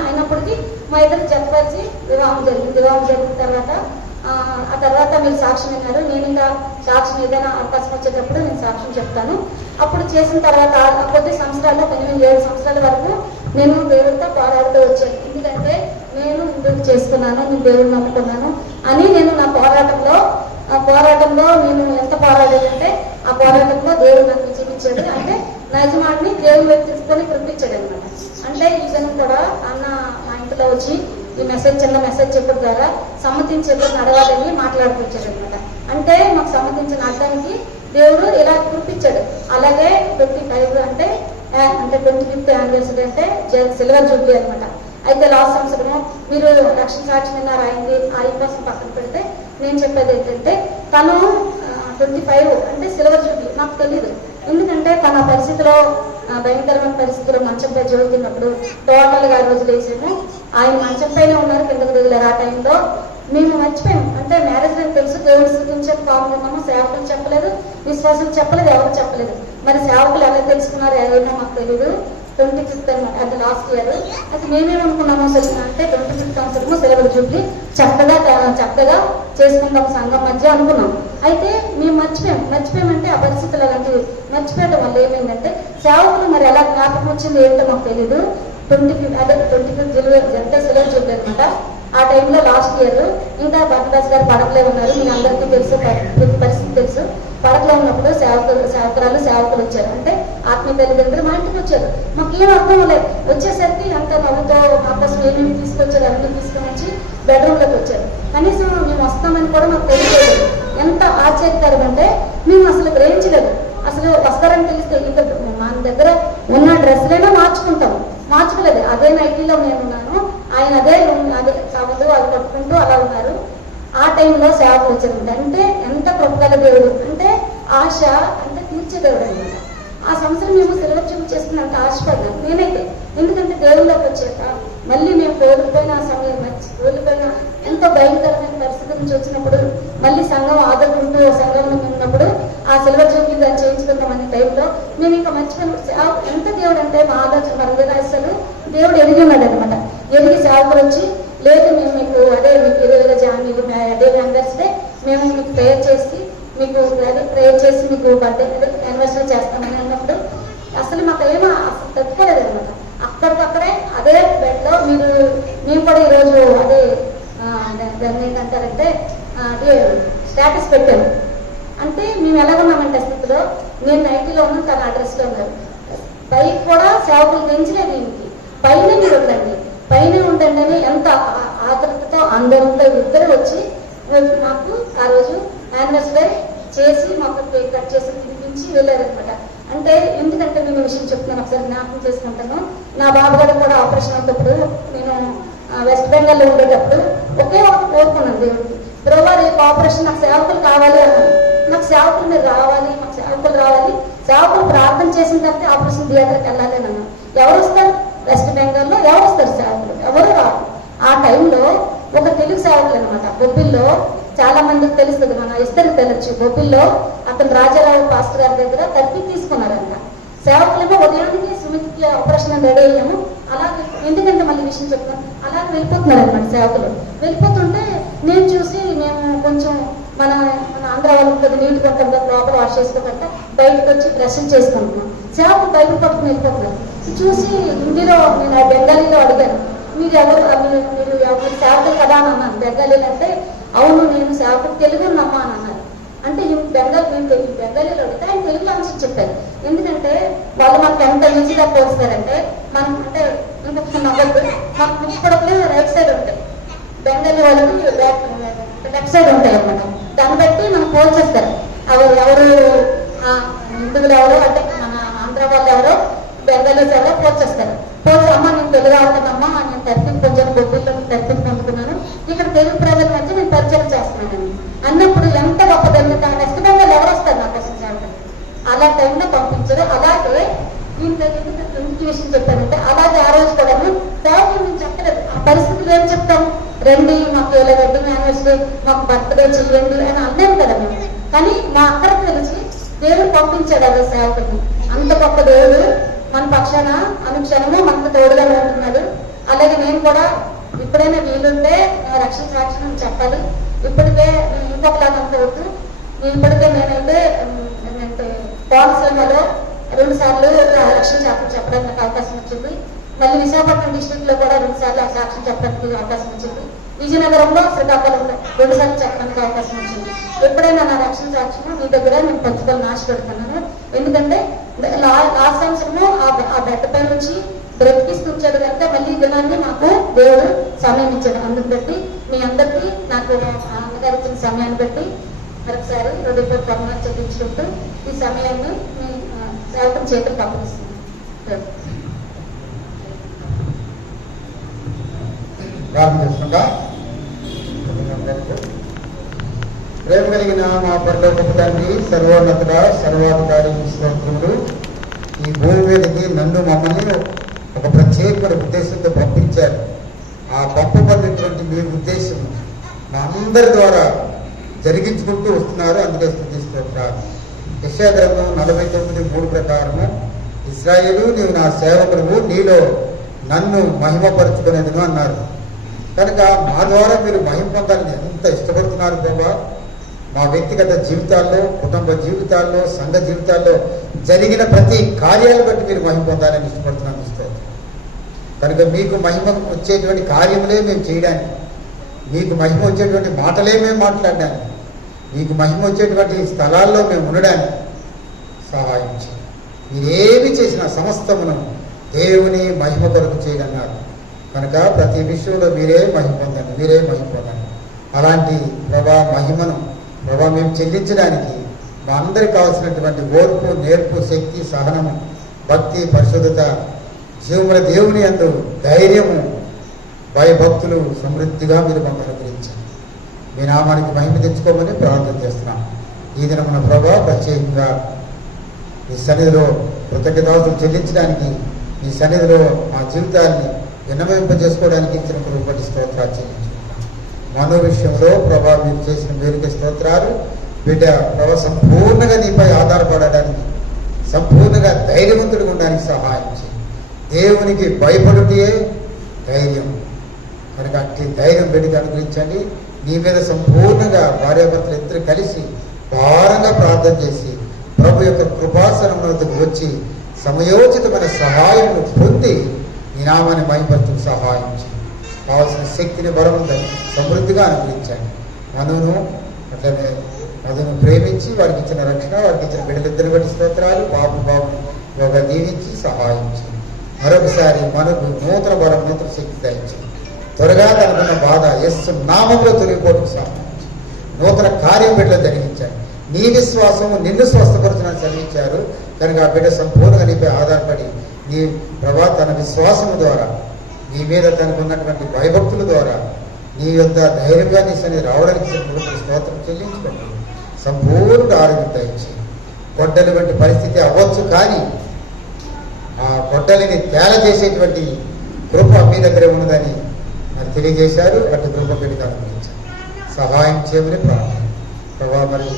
అయినప్పటికీ మా ఇద్దరు చెప్పాల్సి వివాహం జరిగింది. వివాహం జరిగిన తర్వాత ఆ తర్వాత మీరు సాక్ష్యం విన్నారు. నేను ఇంకా సాక్ష్యం ఏదైనా అవకాశం వచ్చేటప్పుడు నేను సాక్ష్యం చెప్తాను. అప్పుడు చేసిన తర్వాత కొద్ది సంవత్సరాలు 7 సంవత్సరాల వరకు నేను దేవుడితో పోరాడుతూ వచ్చాను. ఎందుకంటే నేను ఇందుకు చేసుకున్నాను, నేను దేవుడు నమ్ముకున్నాను అని నేను నా పోరాటంలో నేను ఎంత పోరాడానంటే ఆ పోరాటంలో దేవుడు నాకు చూపించాడు. అంటే నా యజమాడిని దేవుడు వ్యక్తిత్వాన్ని కురిపించాడు అనమాట. అంటే ఈ జనం కూడా అన్న మా ఇంట్లో వచ్చి ఈ చిన్న మెసేజ్ చెప్పడం ద్వారా సమ్మతించి నడవాలని మాట్లాడుకొచ్చాడు అనమాట. అంటే మాకు సమ్మతించిన అర్థానికి దేవుడు ఇలా కురిపించాడు. అలాగే 25 అంటే 25th యానివర్సరీ అంటే సిల్వర్ జూబ్లీ అనమాట. అయితే లాస్ట్ సంవత్సరము మీరు రక్షణ సాక్షి విన్నారు అయింది, ఆయన కోసం పక్కన పెడితే నేను చెప్పేది ఏంటంటే తను 25 అంటే సిల్వర్ జూబ్లీ నాకు తెలియదు. ఎందుకంటే తన పరిస్థితిలో భయంకరమైన పరిస్థితిలో మంచంపై జరుగుతున్నప్పుడు టోటల్గా ఆ రోజులు వేసాము. ఆయన మంచం పైన ఉన్నారు, కిందకు దిగలేరు. ఆ టైంలో మేము మర్చిపోయాము. అంటే మ్యారేజ్ అని తెలుసు, దేవుడు స్థుతించని పాల్గొన్నాము. సేవకులు చెప్పలేదు, విశ్వాసులు చెప్పలేదు, ఎవరు చెప్పలేదు. మరి సేవకులు ఎలా తెలుసుకున్నారు ఏదైనా మాకు తెలియదు. 25th అనమాట, అది లాస్ట్ ఇయర్. అది మేమేమనుకున్నాము అసలు అంటే 25th సంవత్సరము సిల్వర్ జూబ్లీ చక్కగా చేసుకుందాం సంఘం మధ్య అనుకున్నాం. అయితే మేము మర్చిపోయామంటే ఆ పరిస్థితులు అలాంటివి మర్చిపోయడం వల్ల ఏమైందంటే సేవకులు మరి ఎలా జ్ఞాపకం వచ్చింది ఏంటో మాకు తెలీదు. 25th అంటే సిల్వర్ జూబ్లీ అనమాట. ఆ టైంలో లాస్ట్ ఇయర్ ఇంకా బర్నబాస్ గారు పడకలే ఉన్నారు. మీ అందరికీ తెలుసు, పరిస్థితి తెలుసు. పడకలో ఉన్నప్పుడు సేవకులు వచ్చారు. అంటే ఆత్మీయ తల్లిదండ్రులు మా ఇంటికి వచ్చారు. మాకు ఏం అర్థం లేదు. వచ్చేసరికి అంత నవ్వుతో మా కోసం ఏమేమి తీసుకొచ్చారు అన్నీ తీసుకొని వచ్చి బెడ్రూమ్లోకి వచ్చారు. కనీసం మేము వస్తామని కూడా మాకు తెలియలేదు. ఎంత ఆశ్చర్యకరం అంటే మేము అసలు గ్రహించలేదు. అసలు వస్తారని తెలిస్తే ఇంకా మన దగ్గర ఉన్న డ్రెస్సులైనా మార్చుకోలేదు. అదే నైటీలో నేను ఉన్నాను, ఆయన అదే కావద్దు అది కొట్టుకుంటూ అలా ఉన్నారు. ఆ టైంలో సేవకులు వచ్చారంట. అంటే ఎంత కృపగల దేవుడు అంటే ఆశ అంటే తీర్చే దేవుడు అనమాట. ఆ సంవత్సరం మేము సెలవు చేసుకున్నంత ఆశపడ్డాం నేనైతే. ఎందుకంటే దేవుళ్ళకి వచ్చాక మళ్ళీ మేము కోల్పోయిన సమయం కోల్పోయిన ఎంతో భయంకరమైన పరిస్థితి నుంచి వచ్చినప్పుడు మళ్ళీ సంఘం ఆదుకుంటూ సంఘంలో ఉన్నప్పుడు ఆ సిల్వర్ జూబ్లీ దాన్ని చేయించుకుందాం అనే టైంలో మేము ఇంకా మర్చిపోయిన ఎంత దేవుడు అంటే మా ఆలోచన మన అసలు దేవుడు ఎరిగి ఉన్నాడు అనమాట. ఎరిగి సేవకులు వచ్చి లేదు మేము మీకు అదే మీకు ఇరవై జాన్ మీకు అదే మెంబర్స్ డే మేము మీకు ప్రేయర్ చేసి మీకు అదే ప్రేయర్ చేసి మీకు బర్త్డే అదే యానివర్సరీ చేస్తామని అన్నప్పుడు అసలు మాకు ఏమో అసలు తట్టుకోలేదు అనమాట. అక్కడికక్కడే అదే బెడ్లో మేము కూడా ఈరోజు అదే దాన్ని ఏంటంటారంటే అదే స్టేటస్ పెట్టాను. అంటే మేము ఎలా ఉన్నామంటే స్థితిలో నేను 90లో ఉన్నాను, తన అడ్రస్లో ఉన్నారు. బైక్ కూడా సేవకులు పెంచలేదు దీనికి పైన మీరు ఉండండి పైన ఉండండి అని ఎంత ఆతృతతో అందరితో ఇద్దరు వచ్చి మాకు ఆ రోజు యానివర్సరీ చేసి మాకు కేక్ కట్ చేసి తినిపించి వెళ్ళారనమాట. అంటే ఎందుకంటే నేను విషయం చెప్తున్నాను, ఒకసారి జ్ఞాపకం చేసుకుంటాను. నా బాబు గారు కూడా ఆపరేషన్ అవుతప్పుడు నేను వెస్ట్ బెంగాల్లో ఉండేటప్పుడు ఒకే ఒకటి కోరుకున్నాను దేవుడికి, ప్రభా రేపు ఆపరేషన్ నాకు సేవకులు కావాలి అన్నాను. నాకు సేవకులు మీరు రావాలి, మాకు సేవకులు రావాలి, సేవకులు ప్రార్థన చేసిన తర్వాత ఆపరేషన్ థియేటర్కి వెళ్ళాలి అని అన్నాను. ఎవరు వస్తారు వెస్ట్ బెంగాల్లో ఎవరు వస్తారు సేవకులు? ఎవరు రాదు. ఆ టైంలో ఒక తెలుగు సేవకులు అనమాట బొబ్బిల్లో, చాలా మందికి తెలుస్తుంది, మన ఇద్దరికి తెలియచ్చు. బొబ్బిల్లో అతను రాజారావు పాస్టర్ గారి దగ్గర తప్పి తీసుకున్నారంట. సేవకులేమో ఉదయానికి సుమిత్కి ఆపరేషన్ రెడీ అయ్యాము. అలాగే ఎందుకంటే మళ్ళీ విషయం చెప్తాను, అలాగే వెళ్ళిపోతున్నారు అనమాట సేవకులు. వెళ్ళిపోతుంటే నేను చూసి మేము కొంచెం మన ఆంధ్ర వాళ్ళు కొద్ది నీటి కొట్టంగా లోపల వాష్ చేసుకోకుండా బయటకు వచ్చి బ్రష్ చేసుకుంటున్నాం. సేవకులు బయట పట్టుకుని వెళ్ళిపోతున్నారు. చూసి హిందీలో నేను బెంగాలీలో అడిగాను, మీరు ఎవరు మీరు ఎవరు సేవకులు కదా అని అన్నాను. బెంగాలీలు అంటే అవును నేను సేవకుడు తెలుగు నమ్మా అని అన్నారు. అంటే నేను బెంగాలీలో అడిగితే ఆయన తెలుగులో ఆన్సర్ చెప్పారు. ఎందుకంటే వాళ్ళు మాకు ఎంత ఈజీగా పోస్తారంటే మనం అంటే ఇంకొక నవ్వద్దు, మాకు ముప్పడప్పుడు రైట్ సైడ్ ఉంటాయి, బెంగాలీ వాళ్ళకి లెఫ్ట్ సైడ్ ఉంటాయి అన్నమాట. దాన్ని బట్టి మనం పోల్చేస్తారు. ఎవరు హిందువులు ఎవరో అంటే మన ఆంధ్ర వాళ్ళు ఎవరో బెంగాలీస్ ఎవరో పోల్చేస్తారు. పోల్చి అమ్మ నేను తెలుగు అవుతానమ్మా, నేను తరఫుని కొంచెం బొబ్బుల్లో తరఫుని పొందుకున్నాను, ఇక్కడ తెలుగు ప్రజల మధ్య నేను పరిచయం చేస్తున్నాను అన్నప్పుడు ఎంత గొప్ప జరుగుతా. నెక్స్ట్ బెంగాల్ ఎవరు వస్తారు నా కోసం చేయడం? అలా టైంలో పంపించారు. అలాగే ఇంటి విషయం చెప్పారంటే అలాగే ఆ రోజు కూడా సేవకులు మేము చెప్పలేదు. ఆ పరిస్థితులు ఏం చెప్తాం, రండి మాకు ఇలా వెడ్డింగ్ యానివర్సరీ మాకు బర్త్డే చెయ్యండి అని అన్నాం కదా మేము. కానీ మా అక్కడికి తెలిసి దేవుడు పంపించాడు అదే సేవకుని. అంత గొప్ప దేవుడు మన పక్షాన అనుక్షణము మనకు తోడుగా ఉంటున్నాడు. అలాగే నేను కూడా ఇప్పుడైనా వీలుంటే రక్షణ సాక్ష్యం చెప్పాలి. ఇప్పటికే ఇంకొకలాగా అనుకోవద్దు, ఇప్పటికే నేనైతే కోనసీమలో 2 సార్లు రక్షణ సాక్ష్యం చెప్పడానికి నాకు అవకాశం వచ్చింది. మళ్ళీ విశాఖపట్నం డిస్ట్రిక్ట్ లో కూడా 2 సార్లు సాక్ష్యం చెప్పడానికి అవకాశం వచ్చింది. విజయనగరంలో శ్రీకాకుళంలో 2 సార్లు చెప్పడానికి అవకాశం వచ్చింది. ఎప్పుడైనా నా రక్షణ సాక్ష్యం మీ దగ్గర నేను పంచుకోవాలని ఆశపడుతున్నాను. ఎందుకంటే లాస్ట్ సంవత్సరము ఆ బెడ్ పై నుంచి బ్రతికిస్తుంచాడు కనుక మళ్ళీ దినాన్ని నాకు దేవుడు సమయం ఇచ్చాడు. అందుకు బట్టి మీ అందరికీ నాకు అన్నగారు ఇచ్చిన సమయాన్ని బట్టి మరొకసారి హృదయపూర్వక వందనాలు చెల్లించుకుంటూ ఈ సమయాన్ని మీ సేవకుని చేతులు పంపిస్తున్నాను. ప్రారంభిస్తుందా? ప్రేమ కలిగిన మా పరలోకపు తండ్రి, సర్వోన్నతుడ, సర్వాధికారి, స్తోత్రములు. ఈ భూమి మీదకి నన్ను మమ్మల్ని ఒక ప్రత్యేకమైన ఉద్దేశంతో పంపించారు. ఆ పంపబడినటువంటి మీ ఉద్దేశం మా అందరి ద్వారా జరిగించుకుంటూ వస్తున్నారు. అందుకే స్తుతిస్తున్నారు. యెషయా గ్రంథం 49:3 ప్రకారము ఇశ్రాయేలు నీవు నా సేవకుడు, నీలో నన్ను మహిమపరుచుకునేందుకు అన్నారు. కనుక మా ద్వారా మీరు మహిమ పొందాలని ఎంత ఇష్టపడుతున్నారు ప్రభా. మా వ్యక్తిగత జీవితాల్లో, కుటుంబ జీవితాల్లో, సంఘ జీవితాల్లో జరిగిన ప్రతి కార్యాలను బట్టి మీరు మహిమ పొందాలని ఇష్టపడుతున్నాను. కనుక మీకు మహిమ వచ్చేటువంటి కార్యములే మేము చేయడానికి, మీకు మహిమ వచ్చేటువంటి మాటలే మేము మాట్లాడడానికి, మీకు మహిమ వచ్చేటువంటి స్థలాల్లో మేము ఉండడానికి సహాయం చేయండి. మీరేమి చేసిన సమస్తమును దేవుని మహిమ కొరకు చేయగలన్నారు. కనుక ప్రతి విషయంలో మీరే మహిమ పొందండి, మీరే మహిమ పొందండి. అలాంటి మహిమను మేము చెల్లించడానికి మా అందరికి కావాల్సినటువంటి ఓర్పు, నేర్పు, శక్తి, సహనము, భక్తి, పరిశుద్ధత, జీవముల దేవుని యందు ధైర్యము భయభక్తులు సమృద్ధిగా మీరు మాకు అనుగ్రహించారు. మీ నామానికి మహిమ తెచ్చుకోమని ప్రార్థన చేస్తున్నాం. ఈ దినమున ప్రభా ప్రత్యేకంగా మీ సన్నిధిలో కృతజ్ఞతాస్తులు చెల్లించడానికి, మీ సన్నిధిలో మా జీవితాన్ని విన్నవింపజేసుకోవడానికి ఇచ్చిన కృపటి స్తోత్రాలు చెల్లించుకుంటాం. మనో విషయంలో ప్రభా మీరు చేసిన మేలుకి స్తోత్రాలు. బిడ్డ ప్రభా సంపూర్ణంగా నీపై ఆధారపడడానికి, సంపూర్ణంగా ధైర్యవంతుడిగా ఉండడానికి సహాయం చేయి. దేవునికి భయపడుటే ధైర్యం కనుక అట్టి ధైర్యం బిడ్డకి అనుగ్రహించండి. నీ మీద సంపూర్ణంగా భార్యాభర్తలు ఇద్దరు కలిసి భారంగా ప్రార్థన చేసి ప్రభు యొక్క కృపాసనమునకు వచ్చి సమయోచితమైన సహాయమును పొంది నీ నామాన్ని మహిమపరచుకు సహాయం చేయి. కావాల్సిన శక్తిని బలము సమృద్ధిగా అనుగ్రహించండి. అట్లనే మధును ప్రేమించి వారికి ఇచ్చిన రక్షణ, వారికి ఇచ్చిన బిడ్డలిద్దరు బట్టి స్తోత్రాలు. బాబుగా దీవించి సహాయం చేయి. మరొకసారి మనకు నూతన బలం, నూతన శక్తి దయచేయి. త్వరగా తనకున్న బాధ యస్సు నామంలో తొలగిపోవడానికి సహాయం చేయి. నూతన కార్యం బిడ్డలు జరిగించండి. నీ విశ్వాసము నిన్ను స్వస్థపరచడానికి చదివించారు కనుక ఆ బిడ్డ సంపూర్ణంగా నీపై ఆధారపడి నీ ప్రభా తన విశ్వాసము ద్వారా, నీ మీద తనకున్నటువంటి భయభక్తుల ద్వారా నీ యొక్క ధైర్యంగా నీ సన్నిధి రావడానికి స్తోత్రం చెల్లించుకోండి. సంపూర్ణ ఆరోగ్యం దయచేయి. గొడ్డలి వంటి పరిస్థితి అవ్వచ్చు, కానీ ఆ గొడ్డలిని తేల చేసేటువంటి కృప మీ దగ్గరే ఉన్నదని మరి తెలియజేశారు. అటు కృప పెట్టి అనుగ్రహించారు. సహాయం చేయమని ప్రార్థన. ప్రభావ మరి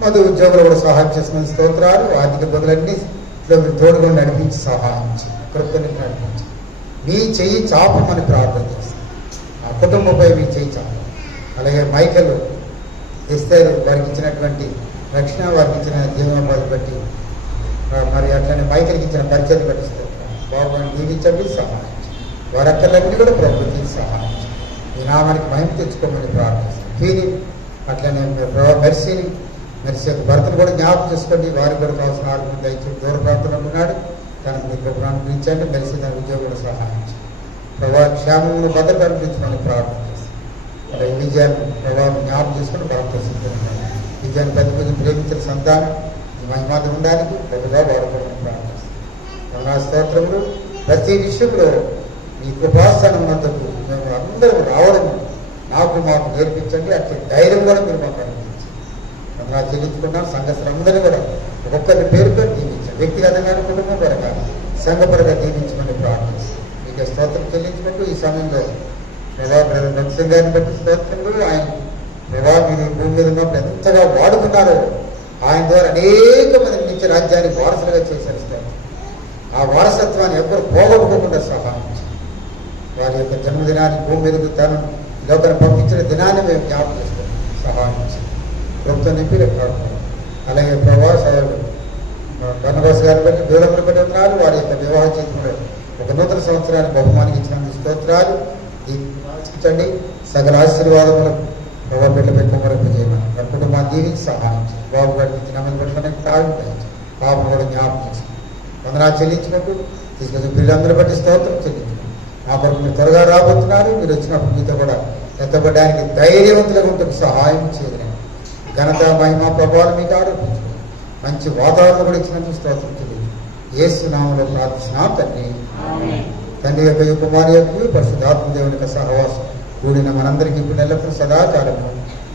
మధు ఉద్యోగులు కూడా సహాయం చేసిన స్తోత్రాలు. ఆర్థిక బదులన్నీ మీరు తోడుగా నడిపించి సహాయం చేయి. కృపని నడిపించి మీ చెయ్యి చాపమని ప్రార్థన చేస్తాం. ఆ కుటుంబంపై మీ చెయ్యి చాపం. అలాగే మైకలు ఇస్తారు వారికి ఇచ్చినటువంటి రక్షణ, వారికి ఇచ్చిన జీవనోపాధి బట్టి మరి అట్లనే మైకలికి ఇచ్చిన పరిచయం బట్టి బాబుని దీవించండి, సహాయం వారక్కర్లన్నీ కూడా ప్రభుత్వం సహాయం ఈ నామానికి మహిమ తెచ్చుకోమని ప్రార్థిస్తాం. ఫీని అట్లనే మెర్సీని, మెర్సీ యొక్క భర్తను కూడా జ్ఞాపకం చేసుకోండి. వారికి కూడా కావాల్సిన ఆరోగ్యం దయచేసి దూర ప్రాంతంలో ఉన్నాడు తనకు మీ కృపను అనుగ్రహించండి. మెర్సీ తన ఉద్యోగులు సహాయం ప్రభావ క్షేమమును భద్రత అనుగ్రహించమని ప్రార్థన చేస్తాం. అలాగే విజయాన్ని ప్రభావం జ్ఞాపకం చేసుకుని బలపరిచింది. విజయాన్ని పెద్ద ప్రేమించిన సంతానం మహిమాతం ఉండడానికి పెద్దగా వాడుకోవడం ప్రార్థిస్తాం. నా స్తోత్రములు ప్రతి విషయంలో మీ కృపాస్థానం వద్దకు మేము అందరూ రావడం మాకు నేర్పించండి. అట్లా ధైర్యం కూడా మీరు మాకు అనుగ్రహించండి. నా చెల్లించుకున్నాం. సంఘస్థులందరినీ కూడా ఒక్కొక్కరి పేరుతో దీవించండి. వ్యక్తిగతంగా కుటుంబం పరంగా సంఘపరంగా దీవించమని ప్రార్థిస్తాం. మీకు స్తోత్రం చెల్లించుకుంటూ ఈ సమయంలో భక్తి గారిని బట్టి స్తోత్రములు. ఆయన మీరు భూమి మీద ఉన్నప్పుడు ఎంతగా వాడుకున్నారో ఆయన ద్వారా అనేక మంది నుంచి రాజ్యానికి వారసులుగా చేశారు. ఆ వారసత్వాన్ని ఎవ్వరు పోగొట్టుకోకుండా సహాయం వారి యొక్క జన్మదినాన్ని భూమి మీదకు తను లోకను పంపించిన దినాన్ని మేము జ్ఞాపకం చేస్తాం. సహాయం ప్రభుత్వం నింపి రేపు అలాగే ప్రభావాలు బన్నవాస్ గారిని బట్టి దూరంలో బట్టి ఉన్నారు. వారి యొక్క వివాహ జీవితంలో ఒక నూతన సంవత్సరాన్ని బహుమానికి ఇచ్చిన స్తోత్రాలు దీవించండి. సకల ఆశీర్వాదములు ప్రభావ బిడ్డపై కుమరింప చేయమని వారి కుటుంబాన్ని దీవించి సహాయం చేయండి. బాబు గారికి నమ్మకం పట్టుకునే తాగు పాపం కూడా జ్ఞాపకం చేసి వందనాలు చెల్లించుకుంటూ తీసుకొచ్చి పిల్లలందరూ బట్టి స్తోత్రం చెల్లించుకుంటాం. మా కొరకు మీరు త్వరగా రాబోతున్నారు. మీరు వచ్చినప్పుడు మీతో కూడా ఎత్తబడడానికి ధైర్యవంతులుగా ఉంటుంది సహాయం చేయలేదు. ఘనత మహిమ ప్రభావం మీకు ఆరోపించుకోండి. మంచి వాతావరణం కూడా ఇచ్చినందుకు స్తోత్రం చెల్లించు. యేసు నామములో ప్రార్థిస్తున్నాం తండ్రి. తండ్రి యొక్క కుమారి యొక్క పరిశుద్ధాత్మ దేవుని యొక్క సహవాసం కూడిన మనందరికీ ఇప్పుడు ఎల్లప్పుడూ సదాకాలము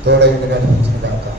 తోడైండి కనిపించిన దాకా.